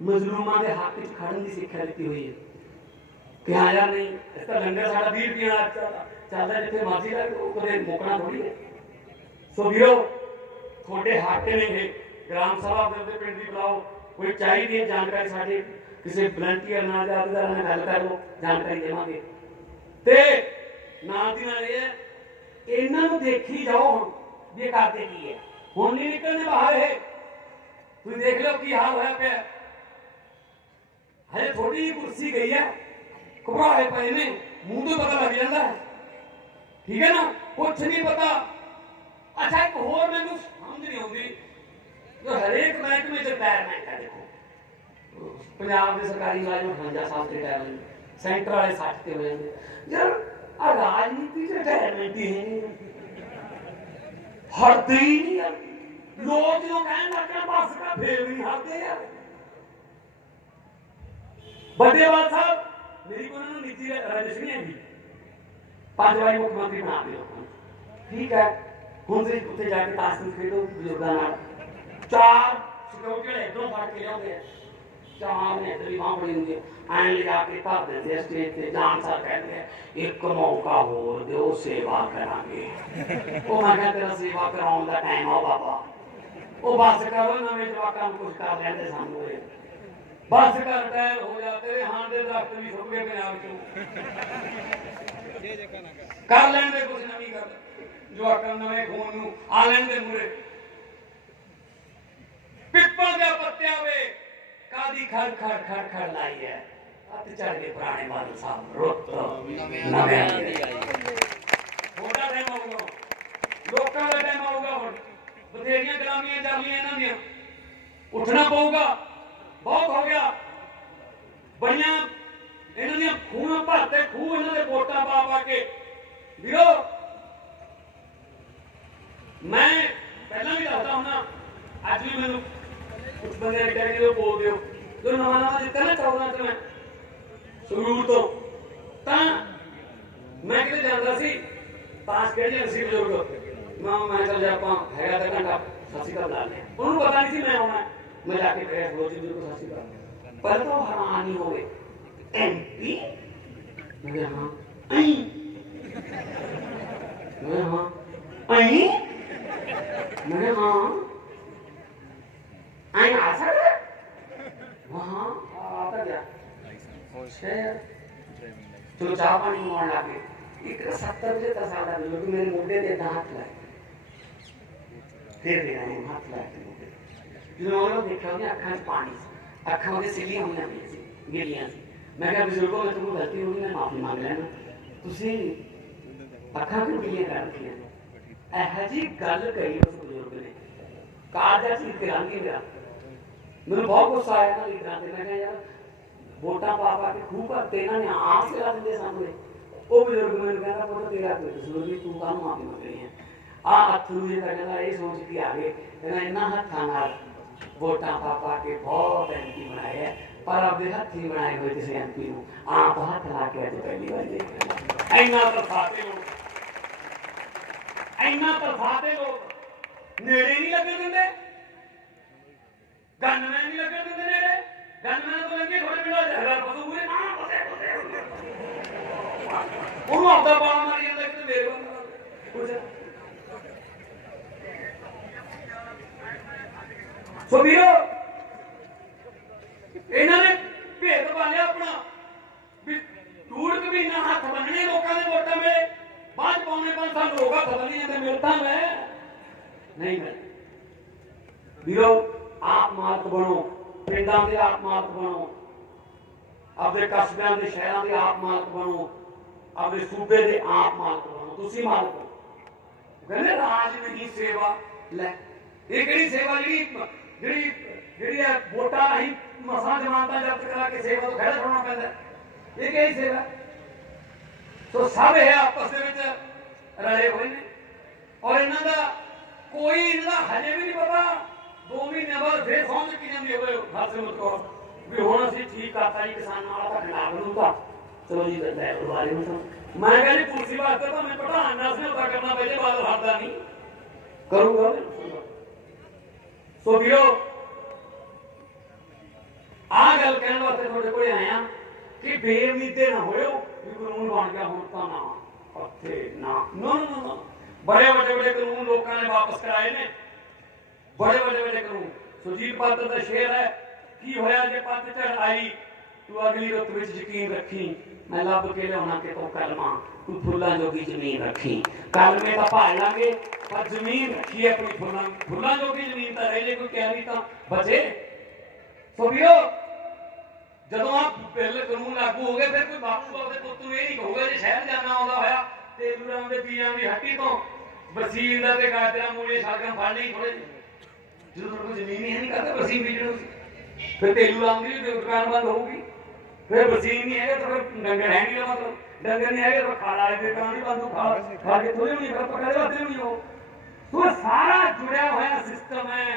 ਮਜ਼ਲੂਮਾਂ ਦੇ ਹੱਕ 'ਚ ਖੜਨ ਦੀ ਸਿੱਖਿਆ ਦਿੱਤੀ ਹੋਈ ਹੈ ਕਿ ਹਾਂ ਯਾਰ ਨਹੀਂ ਇਸ ਤਾਂ ਲੰਗਰ ਸਾਡਾ 20 ਰੁਪਏ ਨਾਲ ਚੱਲਦਾ ਜਿੱਥੇ ਮਰਜ਼ੀ ਲੱਗ ਉਹ ਕਦੇ ਮੁੱਕਣਾ ਥੋੜੀ ਹੈ ਸੋ ਵੀਰੋ ਤੁਹਾਡੇ ਹੱਕ ਨੇ ਇਹ ਗ੍ਰਾਮ ਸਭਾ ਦੇ ਪਿੰਡ ਦੀ ਬੁਲਾਓ ਕੋਈ ਚਾਹੀਦੀ ਹੈ ਜਾਣਕਾਰੀ ਸਾਡੇ ਕਿਸੇ ਵਲੰਟੀਅਰ ਨਾਲ ਜਾਂ ਅਧਿਕਾਰੀ ਨਾਲ ਗੱਲ ਕਰ ਲਓ ਜਾਣਕਾਰੀ ਦੇਵਾਂਗੇ ਤੇ ਨਾਲ ਦੀ ਨਾਲ ਇਹ ਹੈ ਇਹਨਾਂ ਨੂੰ ਦੇਖੀ ਜਾਓ ਹੁਣ ਵੀ ਇਹ ਕਰਦੇ ਕੀ ਹੈ ਹੁਣ ਨਹੀਂ ਨਿਕਲਣੇ ਬਾਹਰ ਇਹ ਤੁਸੀਂ ਦੇਖ ਲਓ ਕੀ ਹਾਲ ਹੋਇਆ ਪਿਆ ਹਜੇ ਥੋੜੀ ਕੁਰਸੀ ਗਈ ਹੈ ਘਬਰਾਏ ਪਏ ਨੇ ਮੂੰਹ ਤੋਂ ਪਤਾ ਲੱਗ ਜਾਂਦਾ ਹੈ ਠੀਕ ਹੈ ਨਾ ਕੁਛ ਨਹੀਂ ਪਤਾ ਅੱਛਾ ਇੱਕ ਹੋਰ ਮੈਨੂੰ ਸਮਝ ਨਹੀਂ ਆਉਂਦੀ ਜੋ ਹਰੇਕ ਮਹਿਕਮੇ ਚ ਰਿਟਾਇਰਮੈਂਟ ਹੈ ਦੇਖੋ ਪੰਜਾਬ ਦੇ ਸਰਕਾਰੀ ਮੁਲਾਜ਼ਮ 58 ਸਾਲ ਤੇ ਰਿਟਾਇਰ ਹੋਏ ਸੈਂਟਰ ਵਾਲੇ 60 ਤੇ ਹੋ ਜਾਂਦੇ ਯਾਰ ਆ ਰਾਜਨੀਤੀ ਚ ਰਿਟਾਇਰਮੈਂਟ ਹੀ ਨਹੀਂ ਹਟਦੇ ਹੀ ਨਹੀਂ ਲੋਕ ਜਦੋਂ ਕਹਿਣ ਲੱਗਣ ਬਸ ਕਾ ਫੇਰ ਨਹੀਂ ਹਟਦੇ ਯਾਰ ਬੱਡੇਵਾਲ ਸਾਹਿਬ ਮੇਰੀ ਕੋਈ ਉਹਨਾਂ ਨੂੰ ਨਿੱਜੀ ਰੰਜਿਸ਼ ਨਹੀਂ ਹੈਗੀ 5 ਵਾਰੀ ਮੁੱਖ ਮੰਤਰੀ ਬਣਾ ਦਿਓ ਠੀਕ ਹੈ ਹੁਣ ਤੁਸੀਂ ਉੱਥੇ ਜਾ ਕੇ ਤਾਸ਼ ਖੇਡੋ ਬਜ਼ੁਰਗਾਂ ਨਾਲ 4 ਸਿਕਿਉਰਿਟੀ ਵਾਲੇ ਇੱਧਰੋਂ ਫੜ ਕੇ ਲਿਆਉਂਦੇ ਆ 4 ਨੇ ਇੱਧਰ ਵੀ ਬਾਂਹ ਫੜੀ ਹੁੰਦੀ ਐਂ ਲਿਜਾ ਕੇ ਧਰ ਦਿੰਦੇ ਸਟੇਜ ਤੇ ਜਾਣ ਸਾਰ ਕਹਿੰਦੇ ਆ ਇੱਕ ਮੌਕਾ ਹੋਰ ਦਿਓ ਸੇਵਾ ਕਰਾਂਗੇ ਉਹ ਮੈਂ ਕਿਹਾ ਤੇਰਾ ਸੇਵਾ ਕਰਾਉਣ ਦਾ ਟਾਈਮ ਆ ਬਾਬਾ ਉਹ ਬੱਸ ਕਰੋ ਨਵੇਂ ਜਵਾਕਾਂ ਨੂੰ ਕੁਛ ਕਰ ਲੈਂਦੇ ਸਾਨੂੰ ਇਹ ਬੱਸ ਕਰ ਟਾਇਰ ਹੋ ਜਾ ਤੇਰੇ ਹਾਂ ਦੇ ਦਰਖਤ ਵੀ ਸੁੱਕ ਗਏ ਪੰਜਾਬ ਚੋਂ ਕਰ ਲੈਣ ਦੇ ਕੁਛ ਨਵੀਂ ਗੱਲ ਜਵਾਕਾਂ ਨਵੇਂ ਖੂਨ ਨੂੰ ਆ ਲੈਣ ਦੇ ਮੂਰੇ ਪਿੱਪਲ ਦੇ ਪੱਤਿਆਂ ਵੇ ਕਾਦੀ ਖੜ ਖੜ ਖੜ ਖੜ ਲਾਈ ਹੈ ਹੱਥ ਚੜ ਕੇ ਪੁਰਾਣੇ ਬਾਦਲ ਸਾਹਿਬ ਰੁੱਤ ਨਵੇਂ ਆਈ ਥੋੜਾ ਟਾਈਮ ਆਊਗਾ ਲੋਕਾਂ ਦਾ ਟਾਈਮ ਆਊਗਾ ਹੁਣ ਬਥੇਰੀਆਂ ਗੁਲਾਮੀਆਂ ਚੱਲ ਰਹੀਆਂ ਇਹਨਾਂ ਦੀਆਂ ਉੱਠਣਾ ਪਊਗਾ ਬਹੁਤ ਹੋ ਗਿਆ ਬੜੀਆਂ ਇਹਨਾਂ ਦੀਆਂ ਖੂਹਾਂ ਭਰਤੇ ਖੂਹ ਇਹਨਾਂ ਦੇ ਵੋਟਾਂ ਪਾ ਕੇ ਵੀਰੋ ਮੈਂ ਪਹਿਲਾਂ ਵੀ ਦੱਸਦਾ ਹੁੰਦਾ ਅੱਜ ਵੀ ਮੈਨੂੰ ਕੁਝ ਬੰਦੇ ਨੇ ਕਹਿ ਕੇ ਬੋਲਦੇ ਹੋ ਜੋ ਨਵਾਂ ਦਿੱਤਾ ਨਾ 14 ਚ ਮੈਂ ਸੰਗਰੂਰ ਤੋਂ ਤਾਂ ਮੈਂ ਕਿਤੇ ਜਾਂਦਾ ਸੀ ਪਾਸ ਕਿਹੜੇ ਸੀ ਬਜ਼ੁਰਗ ਮੈਂ ਚੱਲ ਜਾ ਆਪਾਂ ਹੈਗਾ ਤਾਂ ਘੰਟਾ ਸੱਸੀ ਦਾ ਬੁਲਾ ਲਿਆ ਉਹਨੂੰ ਪਤਾ ਨਹੀਂ ਸੀ ਮੈਂ ਆਉਣਾ ਮੈਂ ਜਾ ਕੇ ਕਰਿਆ ਬੋਲ ਜੀ ਬਜ਼ੁਰਗ ਸੱਸੀ ਦਾ ਪਰ ਤਾਂ ਹੈਰਾਨ ਹੀ ਹੋਵੇ ਐਮਪੀ ਮੈਂ ਹਾਂ मैं हाँ आई आ सकते वहाँ आता क्या चलो चाह पानी मार लागे एक 70 बजे तक सादा जो कि मेरे मुंडे दे दांत लाए फिर भी नहीं हाथ लाए जो लोग देखा होंगे अखां पानी अखां में सिली हुई ना गिलियां मैं कहा बुजुर्गों में तुमको गलती होगी मैं माफी मांग लेना तुसी अखां में गिलियां कर रखी ਇਹੋ ਜਿਹੀ ਗੱਲ ਕਹੀ ਉਸ ਬਜ਼ੁਰਗ ਨੇ ਕਾਰਜਾ ਚੀਜ਼ ਕਰਾਂਗੇ ਮੇਰਾ ਮੈਨੂੰ ਬਹੁਤ ਗੁੱਸਾ ਆਇਆ ਨਾ ਲੀਡਰਾਂ ਤੇ ਮੈਂ ਕਿਹਾ ਯਾਰ ਵੋਟਾਂ ਪਾ ਕੇ ਖੂਹ ਭਰਤੇ ਇਹਨਾਂ ਨੇ ਆਸ ਕਰਾ ਦਿੰਦੇ ਸਾਹਮਣੇ ਉਹ ਬਜ਼ੁਰਗ ਮੈਨੂੰ ਕਹਿੰਦਾ ਪੁੱਤ ਤੇਰਾ ਕੋਈ ਕਸੂਰ ਨਹੀਂ ਤੂੰ ਕਾਹਨੂੰ ਮਾਫੀ ਮੰਗ ਰਹੀ ਹੈ ਆ ਹੱਥ ਨੂੰ ਜੇ ਕਹਿੰਦਾ ਇਹ ਸੋਚ ਕੇ ਆ ਗਏ ਕਹਿੰਦਾ ਇਹਨਾਂ ਹੱਥਾਂ ਨਾਲ ਵੋਟਾਂ ਪਾ ਕੇ ਬਹੁਤ ਐਮਪੀ ਬਣਾਏ ਹੈ ਪਰ ਆਪਦੇ ਹੱਥੀਂ ਬਣਾਏ ਹੋਏ ਕਿਸੇ ਐਮਪੀ ਨੂੰ ਆਪ ਹੱਥ ਲਾ ਕੇ ਅੱਜ ਪਹਿਲੀ ਵਾਰ ਦੇਖ ਰਿਹਾ ਇੰਨਾ ਤਾਂ ਖਾਤੇ ਇੰਨਾ ਤਰਸਾਤੇ ਲੋਕ नेड़े नहीं लगन देंगे गनमैन नहीं लगन देंगे नेड़े गनमैन तो लगे थोड़े पिंडा जहरा पशु पूरे ना ਉਹਨੂੰ ਆਪਦਾ ਬਾਲ ਮਾਰੀ ਜਾਂਦਾ ਕਿ ਮੇਰੇ ਵੱਲ ਕੁਝ ਸੋ ਵੀਰੋ ਇਹਨਾਂ ਨੇ ਭੇਦ ਪਾਲਿਆ ਆਪਣਾ ਵੀ ਦੂਰ ਕਬੀਨਾ ਹੱਥ ਬੰਨਣੇ ਲੋਕਾਂ ਦੇ ਵੋਟਾਂ ਵੇਲੇ ਬਾਅਦ ਪਾਉਣੇ 5 ਸਾਲ ਲੋਕ ਹੱਥ ਬੰਨੀ ਜਾਂਦੇ ਮਿਲਦਾ ਮੈਂ नहीं मैं वीरो आप मालक बनो पिंडा के आप मालक बनो अपने कस्बे के शहरों के आप मालक बनो अपने सूबे के आप मालक बनो तुसी मालक हो कहते राज नहीं सेवा लै ये केड़ी सेवा जी वोटा नहीं मसा जमानत जब्त करा के सेवा तो खड़ा छोड़ना पैंदा ये केड़ी सेवा तो सब है आपस रले हुए ने और इन्हों का कोई इनका हजे भी नहीं पता 2 महीने बाद फिर सौं चुकी जाती है हरसिमरत कौर भी हुण असीं ठीक करता जी किसानां वाला घटना बनूगा चलो जी बारे में मैं कहनी कुर्सी वास्ते तो मैं प्रधान नाल समझौता करना पहले बादल हटदा नहीं करूंगा सो वीरो आ गल कहने वास्ते तुहाडे कोल आया कि बेउम्मीदे ना होयो भी कानून बन गया हुण तां ना पत्थे ना नो नो नो बड़े बड़े कानून लोगों ने वापस कराए ने बड़े बड़े कानून सुरजीत पात्र का शेर है की होया जे पतझड़ आई तू अगली रुत विच यकीन रखी मैं लब के लियाउणा कि तू कलमा तू फुल्लां जोगी जमीन रखी कलमे तां भाल लांगे पर जमीन रखी अपनी फुल्लां जोगी जमीन तां रह जे कोई कह नहीं तां बचे सो वीरो जदों आप बिल कानून लागू हो गए फिर कोई बापू अपने पुत्त नूं ये नहीं कहूगा जे शहर जाना आउंदा होया तेलू राम दे पीआं दी हट्टी तो बरसीन दा ते गाजरा मूले शागम फड़ नहीं थोड़े जो कोई जमीन ही नहीं करता बरसीन बीजणो फिर तेलू राम दी दुकान बंद होगी फिर बरसीन नहीं है तो फिर डंगर है नहीं मतलब डंगर नहीं है तो खाला है दुकान नहीं बंद खा के थोड़े नहीं फिर पकड़े वाते नहीं हो तो सारा जुड़िया होया सिस्टम है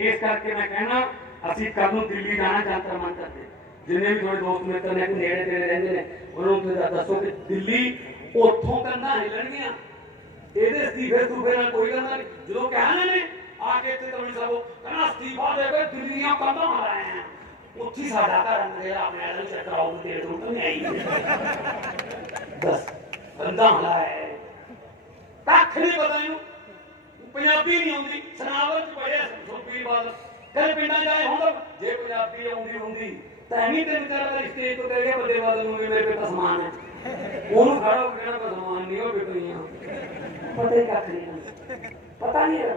इस करके मैं कहना ਅਸੀਂ कल ਨੂੰ दिल्ली जाना जंतर मंतर ते जिन्ने भी थोड़े दोस्त मित्र ने नेड़े तेड़े रहंदे ने उन्होंने दसो कि दिल्ली उथों कंधा हिलणगियां ਇਹਦੇ ਅਸਤੀਫੇ ਸੂਫੇ ਨਾਲ ਕੋਈ ਗੱਲ ਨਹੀਂ ਜਦੋਂ ਕਹਿਣਾ ਨੇ ਆ ਕੇ ਇੱਥੇ ਤਮੀ ਸਾਹਿਬ ਕਹਿੰਦਾ ਅਸਤੀਫਾ ਦੇ ਕੇ ਦਿੱਲੀਆਂ ਕੰਧਾਂ ਹਲਾਏ ਆ ਉੱਥੇ ਸਾਡਾ ਘਰ ਅੰਦਰ ਆਪਣੇ ਵਾਲੇ ਨੂੰ ਚੱਕਰ ਆਉਂ ਤੇ ਤੂੰ ਤਾਂ ਨਹੀਂ ਆਈ ਬਸ ਕੰਧਾਂ ਹਲਾਏ ਕੱਖ ਨਹੀਂ ਪਤਾ ਇਹਨੂੰ ਪੰਜਾਬੀ ਨਹੀਂ ਆਉਂਦੀ ਸਨਾਵਰ ਚ ਪੜਿਆ ਸੁਖਬੀਰ ਬਾਦਲ ਕਦੇ ਪਿੰਡਾਂ ਜਾਏ ਹੁੰਦਾ ਜੇ ਪੰਜਾਬੀ ਆਉਂਦੀ ਹੁੰਦੀ ਤਾਂ ਐਵੇਂ ਤੇ ਵਿਚਾਰਾ ਦਾ ਸਟੇਜ ਤੋਂ ਕਹਿ ਗਿਆ ਬੰਦੇ ਬਾਦਲ ਨੂੰ ਵੀ ਮੇਰੇ ਕੋਲ ਤਾਂ ਸਮਾਨ ਹੈ ਉਹਨੂੰ ਖੜਾ ਹੋ ਕੇ ਕਹਿਣਾ ਕੋਈ ਸਮਾਨ ਨਹੀਂ ਉਹ ਬਿਟੀਆਂ पता ही क्या पता नहीं है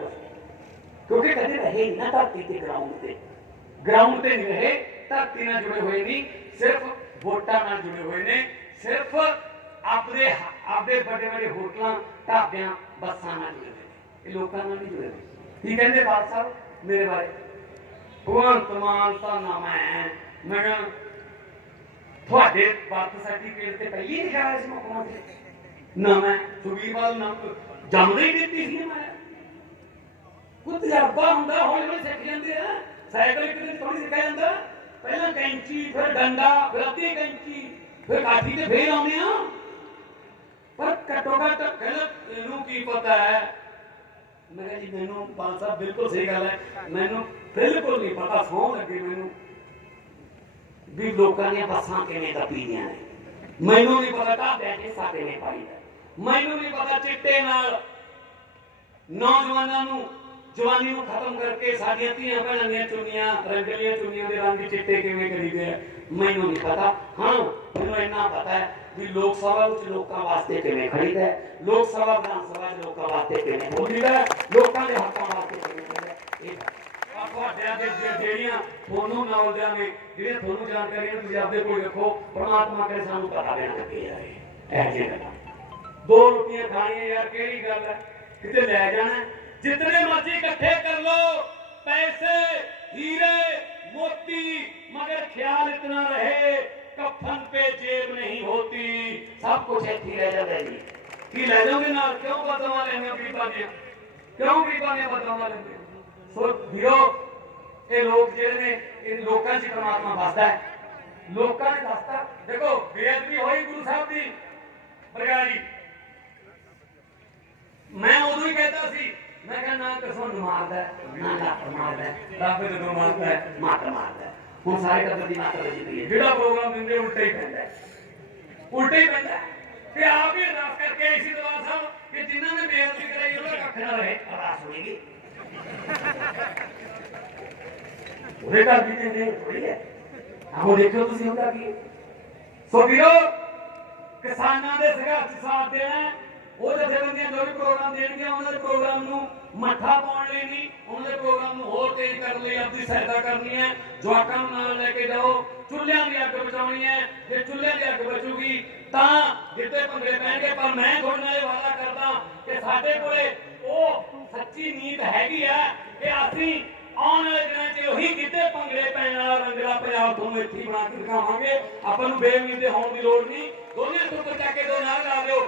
क्योंकि कभी रहे ना धरती के ग्राउंड से नहीं रहे धरती ना जुड़े हुए नहीं सिर्फ वोटा ना जुड़े हुए ने सिर्फ अपने आपके बड़े बड़े होटलों ढाबिया बसा ना जुड़े हुए लोगों नहीं जुड़े हुए की कहते बाल साहब मेरे बारे भगवंत मान का नाम है मैं थोड़े बर्थ सर्टिफिकेट से पहले लिखा है इस मुख्यमंत्री ना मैं सुखबीर बादल नाम जमदे ही ਦਿੱਤੀ ਸੀ ਮੈਂ ਕੁਝ ਤਜਰਬਾ ਹੁੰਦਾ ਹੌਲੀ ਹੌਲੀ ਸਿੱਖ ਜਾਂਦੇ ਆ ਸਾਈਕਲ ਇੱਕ ਦਿਨ ਥੋੜੀ ਸਿੱਖਿਆ ਜਾਂਦਾ ਪਹਿਲਾਂ ਕੈਂਚੀ ਫਿਰ ਡੰਡਾ ਫਿਰ ਅੱਧੀ ਕੈਂਚੀ ਫਿਰ ਕਾਠੀ ਤੇ ਫੇਰ ਆਉਂਦੇ ਆ ਪਰ ਘੱਟੋ ਘੱਟ ਕਹਿੰਦਾ ਇਹਨੂੰ ਕੀ ਪਤਾ ਹੈ ਮੈਂ ਕਿਹਾ ਜੀ ਮੈਨੂੰ ਬਾਲ ਸਾਹਿਬ ਬਿਲਕੁਲ ਸਹੀ ਗੱਲ ਹੈ ਮੈਨੂੰ ਬਿਲਕੁਲ ਨਹੀਂ ਪਤਾ ਸੌਂ ਲੱਗੇ ਮੈਨੂੰ ਵੀ ਲੋਕਾਂ ਦੀਆਂ ਬੱਸਾਂ ਕਿਵੇਂ ਦੱਬੀਆਂ ਨੇ ਮੈਨੂੰ ਨਹੀਂ ਪਤਾ ਢਾਬਿਆਂ ਕੇ ਸਾਡੇ ਨੇ ਪਾਈਦਾ ਮੈਨੂੰ नहीं पता चिट्टे नाल नौजवानों नूं जवानी नूं खत्म करके साडियां धीआं भैणां दीआं चुन्नियां रंगलियां चुन्नियां दे रंग चिट्टे किवें करीदे आ मैनूं नहीं पता हाँ मैनूं इन्ना पता है भी लोक सभा विच लोकां वास्ते किवें खड़ीदा है लोक सभा विधान सभा च लोकां वास्ते किवें बोलीदा है लोकां दे हक्कां वास्ते किवें बोलीदा है ਇਹ ਤੁਹਾਡੇ ਦੇ ਜਿਹੜੀਆਂ ਤੁਹਾਨੂੰ ਨੌਲੇਜਾਂ ਨੇ ਜਿਹੜੀਆਂ ਤੁਹਾਨੂੰ ਜਾਣਕਾਰੀਆਂ ਤੁਸੀਂ ਆਪਦੇ ਕੋਲ ਰੱਖੋ ਪਰਮਾਤਮਾ ਕਰੇ ਸਾਨੂੰ ਪਤਾ ਦੇਣਾ ਕਿ ਇਹ ਜਿਹੇ ਗੱਲਾਂ दो रोटियां खानियां यार केड़ी गल है किते ले जाना जितने मर्जी इकट्ठे कर लो पैसे हीरे मोती मगर ख्याल इतना रहे कफन पे जेब नहीं होती सब कुछ इत्थे रह जाता है की ले जाओगे ना क्यों बदलवा लेंगे गरीबां दी क्यों गरीबां दी बदलवा लेंगे सो वीरो ये लोग जेड़े ने इन लोकां च परमात्मा वसदा है लोकां ने दसता देखो बेअदबी होई गुरु साहब दी बरगाड़ी मारता है, ना डॉक्टर मारता है, रब जो मारता है माता मारता है। हम सारे टब्बर की माता बजी पई है, जो प्रोग्राम देंगे उल्टा ही पैंदा है, उल्टा ही पैंदा है। कि आप ही अरदास करके इसी दरबार साहब कि जिन्होंने बेअदबी कराई उन्हें कख ना रहे, अरदास होगी ਉਹਦੇ ਘਰ ਦੀ ਤੇ ਥੋੜੀ ਹੈ। ਆਹੋ ਦੇਖੋ ਤੁਸੀਂ ਹੁੰਦਾ ਕੀ। ਸੋ ਵੀਰੋ ਕਿਸਾਨਾਂ ਦੇ ਸੰਘਰਸ਼ ਸਾਥ ਦੇਣਾ, ਉਹ ਜਥੇਬੰਦੀਆਂ ਜੋ ਵੀ ਪ੍ਰੋਗਰਾਮ ਦੇਣਗੀਆਂ ਉਹਨਾਂ ਦੇ ਪ੍ਰੋਗਰਾਮ ਨੂੰ ਮੱਠਾ ਪਾਉਣ ਲਈ ਨਹੀਂ, ਉਹਨਾਂ ਦੇ ਪ੍ਰੋਗਰਾਮ ਨੂੰ ਹੋਰ ਤੇਜ਼ ਕਰਨ ਲਈ ਆਪਣੀ ਸਹਾਇਤਾ ਕਰਨੀ ਹੈ। ਜਵਾਕਾਂ ਨੂੰ ਨਾਲ ਲੈ ਕੇ ਜਾਓ, ਚੁੱਲ੍ਹਿਆਂ ਦੀ ਅੱਗ ਬਚਾਉਣੀ ਹੈ। ਜੇ ਚੁੱਲ੍ਹਿਆਂ ਦੀ ਅੱਗ ਬਚੂਗੀ ਤਾਂ ਜਿੱਤੇ ਭੰਗੜੇ ਪੈਣਗੇ। ਪਰ ਮੈਂ ਤੁਹਾਡੇ ਨਾਲ ਇਹ ਵਾਅਦਾ ਕਰਦਾ ਕਿ ਸਾਡੇ ਕੋਲੇ ਉਹ ਸੱਚੀ ਨੀਤ ਹੈਗੀ ਹੈ ਕਿ ਅਸੀਂ ਆਉਣ ਵਾਲੇ ਦਿਨਾਂ 'ਚ ਉਹੀ ਗਿੱਧੇ ਭੰਗੜੇ ਪੈਣ ਵਾਲਾ ਰੰਗਲਾ ਪੰਜਾਬ ਤੁਹਾਨੂੰ ਇੱਥੇ ਬਣਾ ਕੇ ਦਿਖਾਵਾਂਗੇ। ਆਪਾਂ ਨੂੰ ਬੇਉਮੀਦ ਹੋਣ ਦੀ ਲੋੜ ਨਹੀਂ। ਦੋਨੇ ਸੁੱਤ ਚੱਕ ਕੇ ਦੋ ਨਾਲ ਲਾ ਦਿਓ।